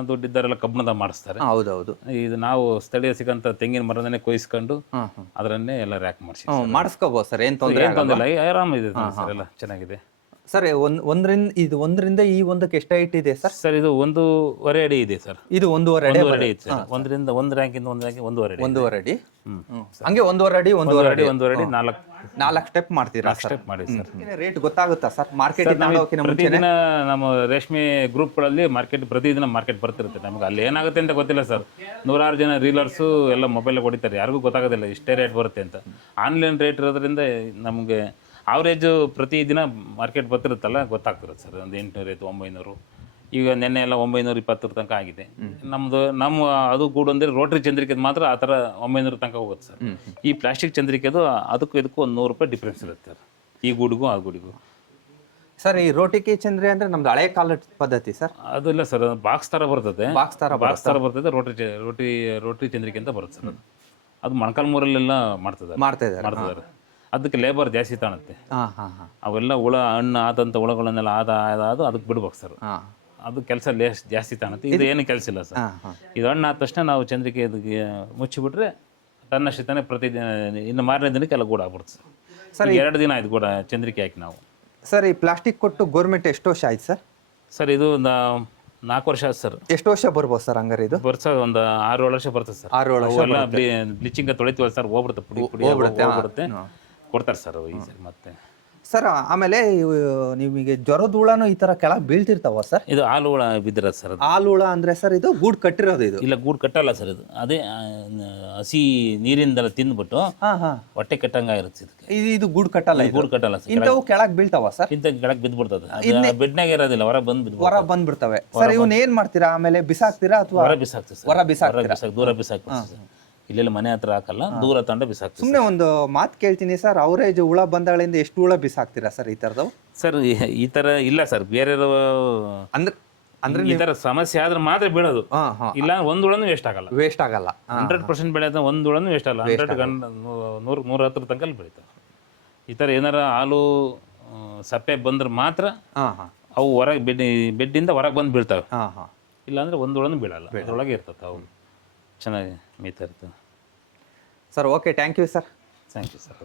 ದುಡ್ಡಿದ್ದಾರೆಲ್ಲ ಕಬ್ಬಣದ ಮಾಡಿಸ್ತಾರೆ. ಹೌದೌದು. ಇದು ನಾವು ಸ್ಥಳೀಯ ಸಿಗಂತ ತೆಂಗಿನ ಮರದನ್ನೇ ಕೊಯ್ಸ್ಕೊಂಡು ಅದರನ್ನೇ ಎಲ್ಲ ರ್ಯಾಕ್ ಮಾಡಿಸ್ಕೋಬಹುದು ಸರ್. ಏನು ತೊಂದರೆ ಇಲ್ಲ, ಆರಾಮಿದೆ ಸರ್, ಎಲ್ಲ ಚೆನ್ನಾಗಿದೆ ಸರ್. ಒಂದರಿಂದ ಈ ಒಂದಕ್ಕೆ ಎಷ್ಟು ಹೈಟ್ ಇದೆ ಸರ್? ಸರ್ ಇದು 1.5 ಅಡಿ ಇದೆ ಸರ್. ಇದು 1.5 ಅಡಿ ಇದೆ ಸರ್. ಒಂದು ರ್ಯಾಂಕಿಂದ ಒಂದು ರ್ಯಾಂಕಿಂದ 1.5 ಅಡಿ. ಹಂಗೆ 1.5 ಅಡಿ 4 ಸ್ಟೆಪ್ ಮಾಡ್ತೀರಾ? ಸ್ಟೆಪ್ ಮಾಡಿ ಸರ್. ರೇಟ್ ಗೊತ್ತಾಗುತ್ತಾ ಸರ್ ಮಾರ್ಕೆಟ್? ಪ್ರತಿದಿನ ನಮ್ಮ ರೇಷ್ಮೆ ಗ್ರೂಪ್ಗಳಲ್ಲಿ ಪ್ರತಿದಿನ ಮಾರ್ಕೆಟ್ ಬರ್ತಿರುತ್ತೆ. ನಮ್ಗೆ ಅಲ್ಲಿ ಏನಾಗುತ್ತೆ ಅಂತ ಗೊತ್ತಿಲ್ಲ ಸರ್. 100 ಜನ ರೀಲರ್ಸು ಎಲ್ಲ ಮೊಬೈಲ್ ಹೊಡಿತಾರೆ, ಯಾರಿಗೂ ಗೊತ್ತಾಗೋದಿಲ್ಲ ಇಷ್ಟೇ ರೇಟ್ ಬರುತ್ತೆ ಅಂತ. ಆನ್ಲೈನ್ ರೇಟ್ ಇರೋದ್ರಿಂದ ನಮಗೆ ಆವ್ರೇಜು ಪ್ರತಿದಿನ ಮಾರ್ಕೆಟ್ ಬರ್ತಿರುತ್ತಲ್ಲ ಗೊತ್ತಾಗ್ತಿರುತ್ತೆ ಸರ್. ಒಂದು 800 900. ಈಗ ನೆನ್ನೆ ಎಲ್ಲ 920 ತನಕ ಆಗಿದೆ. ನಮ್ಮ ಅದು ಗೂಡು ಅಂದರೆ ರೋಟ್ರಿ ಚಂದ್ರಿಕೆದು ಮಾತ್ರ ಆ ಥರ 900 ತನಕ ಹೋಗುತ್ತೆ ಸರ್. ಈ ಪ್ಲಾಸ್ಟಿಕ್ ಚಂದ್ರಿಕೆದು ಅದಕ್ಕೂ ಇದಕ್ಕೂ ಒಂದು 100 ರೂಪಾಯಿ ಡಿಫ್ರೆನ್ಸ್ ಇರುತ್ತೆ ಸರ್, ಈ ಗೂಡಿಗೂ ಆ ಗೂಡಿಗೂ. ಸರ್ ಈ ರೋಟಿಕೆ ಚಂದ್ರಿ ಅಂದರೆ ನಮ್ದು ಹಳೆ ಕಾಲದ ಪದ್ಧತಿ ಸರ್? ಅದು ಇಲ್ಲ ಸರ್, ಬಾಕ್ಸ್ ಥರ ಬರ್ತದೆ. ಬಾಕ್ಸ್ ಥರ ಬರ್ತದೆ. ರೋಟ್ರಿ ಚಂದ್ರಿಕೆ ಅಂತ ಬರುತ್ತೆ ಸರ್. ಅದು ಮೊಣಕಾಲ್ಮೂರಲ್ಲೆಲ್ಲ ಮಾಡ್ತಿದ್ದಾರೆ. ಅದಕ್ಕೆ ಲೇಬರ್ ಜಾಸ್ತಿ ತಾಣುತ್ತೆ. ಅವೆಲ್ಲ ಹಣ್ಣು ಆದಂಥ ಹುಳಗಳನ್ನೆಲ್ಲ ಆದ ಅದಕ್ಕೆ ಬಿಡ್ಬೇಕು ಸರ್. ಅದು ಕೆಲಸ ಜಾಸ್ತಿ ತಾಣುತ್ತೆ. ಇದು ಏನು ಕೆಲಸ ಇಲ್ಲ ಸರ್. ಇದು ಹಣ್ಣು ಆದ ತಕ್ಷಣ ನಾವು ಚಂದ್ರಿಕೆ ಇದಕ್ಕೆ ಮುಚ್ಚಿಬಿಟ್ರೆ ತನ್ನಷ್ಟೇ ತಾನೇ ಪ್ರತಿದಿನ ಇನ್ನು ಮಾರನೇ ದಿನಕ್ಕೆ ಎಲ್ಲ ಗೂಡು ಆಗ್ಬಿಡುತ್ತೆ ಸರ್. ಈಗ 2 ದಿನ ಆಯ್ತು ಗೂಡ ಚಂದ್ರಿಕೆ ಹಾಕಿ ನಾವು. ಸರ್ ಈ ಪ್ಲಾಸ್ಟಿಕ್ ಕೊಟ್ಟು ಗೋರ್ಮೆಂಟ್ ಎಷ್ಟು ವರ್ಷ ಆಯ್ತು ಸರ್? ಸರ್ ಇದು ಒಂದು 4 ವರ್ಷ ಆಯ್ತು ಸರ್. ಎಷ್ಟು ವರ್ಷ ಬರ್ಬೋದು ಸರ್ ಹಂಗಾರೆ ಇದು? ವರ್ಷ ಒಂದು 6-7 ವರ್ಷ ಬರ್ತದೆ ಸರ್. 6-7 ವರ್ಷ ಎಲ್ಲ ಬ್ಲೀಚಿಂಗ್ ತೊಳಿತೀವಲ್ಲ ಸರ್, ಹೋಗ್ಬಿಡುತ್ತೆ ಪುಡಿ ಪುಡಿ ಹೋಗ್ಬಿಡುತ್ತೆ. ಕೊಡ್ತಾರೆ ಸರ್ ಈ ಸರಿ ಮತ್ತೆ. ಸರ್ ಆಮೇಲೆ ನಿಮಗೆ ಜ್ವರದ ಹುಳನೂ ಈ ಥರ ಕೆಳಗೆ ಬೀಳ್ತಿರ್ತಾವ ಸರ್? ಇದು ಹಾಲು ಹುಳ ಬಿದ್ದಿರೋದು ಸರ್. ಅದು ಹಾಲು ಹುಳ ಅಂದರೆ ಸರ್ ಇದು ಗೂಡು ಕಟ್ಟಿರೋದು ಇದು? ಇಲ್ಲ, ಗೂಡು ಕಟ್ಟಲ್ಲ ಸರ್. ಇದು ಅದೇ ಹಸಿ ನೀರಿಂದೆಲ್ಲ ತಿಂದ್ಬಿಟ್ಟು ಹಾಂ ಹಾಂ ಹೊಟ್ಟೆ ಕಟ್ಟಂಗಾಗಿರುತ್ತೆ ಇದಕ್ಕೆ. ಇದು ಗೂಡು ಕಟ್ಟಲ್ಲ? ಗೂಡು ಕಟ್ಟಲ್ಲ ಸರ್. ಇಂಥವು ಕೆಳಗೆ ಬೀಳ್ತಾವ ಸರ್? ಇಂಥ ಕೆಳಗೆ ಬಿದ್ದುಬಿಡ್ತದೆ. ಬೆಡ್ನಾಗ ಇರೋದಿಲ್ಲ, ಹೊರ ಬಂದ್ಬಿಡ್ತವೆ ಸರ್. ಇವನ್ ಏನ್ ಮಾಡ್ತೀರಾ ಆಮೇಲೆ? ಬಿಸಾಕ್ತೀರಾ ಅಥವಾ ಹೊರ ಬಿಸಾಕ್ತೀವಿ ಸರ್? ಹೊರ ಬಿಸಾಕ್ತೀರಾ? ದೂರ ಬಿಸಾಕ್ತೀವಿ ಸರ್. ಇಲ್ಲೆಲ್ಲ ಮನೆ ಹತ್ರ ಹಾಕಲ್ಲ, ದೂರ ತಂಡ ಬಿಸಾಕ್ತೀವಿ. ಸುಮ್ಮನೆ ಒಂದು ಮಾತು ಕೇಳ್ತೀನಿ ಸರ್, ಅವರೇಜ್ ಹುಳ ಬಂದಾಗಳಿಂದ ಎಷ್ಟು ಹುಳ ಬಿಸಾಕ್ತೀರಾ ಸರ್ ಈ ಥರದವು? ಸರ್ ಈ ಥರ ಇಲ್ಲ ಸರ್, ಬೇರೆ ಅಂದ್ರೆ ಈ ಥರ ಸಮಸ್ಯೆ ಆದ್ರೆ ಮಾತ್ರ ಬೀಳೋದು. ಇಲ್ಲ ಒಂದು ಹುಳನೂ ವೇಸ್ಟ್ ಆಗಲ್ಲ. ವೇಸ್ಟ್ ಆಗಲ್ಲ. 100% ಬೆಳೆಯೋದು ಒಂದು ಹುಳನೂ ವೇಸ್ಟ್ ಆಗಲ್ಲ. 100-110 ತನಕ ಬೆಳೀತಾವೆ. ಈ ಥರ ಏನಾರ ಹಾಲು ಸಪ್ಪೆ ಬಂದ್ರೆ ಮಾತ್ರ ಅವು ಹೊರಗೆ ಬೆಡ್ಡಿಂದ ಹೊರಗೆ ಬಂದು ಬೀಳ್ತವೆ. ಇಲ್ಲಾಂದ್ರೆ ಒಂದು ಹುಳನೂ ಬೀಳಲ್ಲ, ಅದರೊಳಗೆ ಇರ್ತದೆ. ಅವು ಚೆನ್ನಾಗಿ ಮೇಯ್ತಾ ಇರ್ತವೆ sir. Okay, thank you sir. Thank you sir.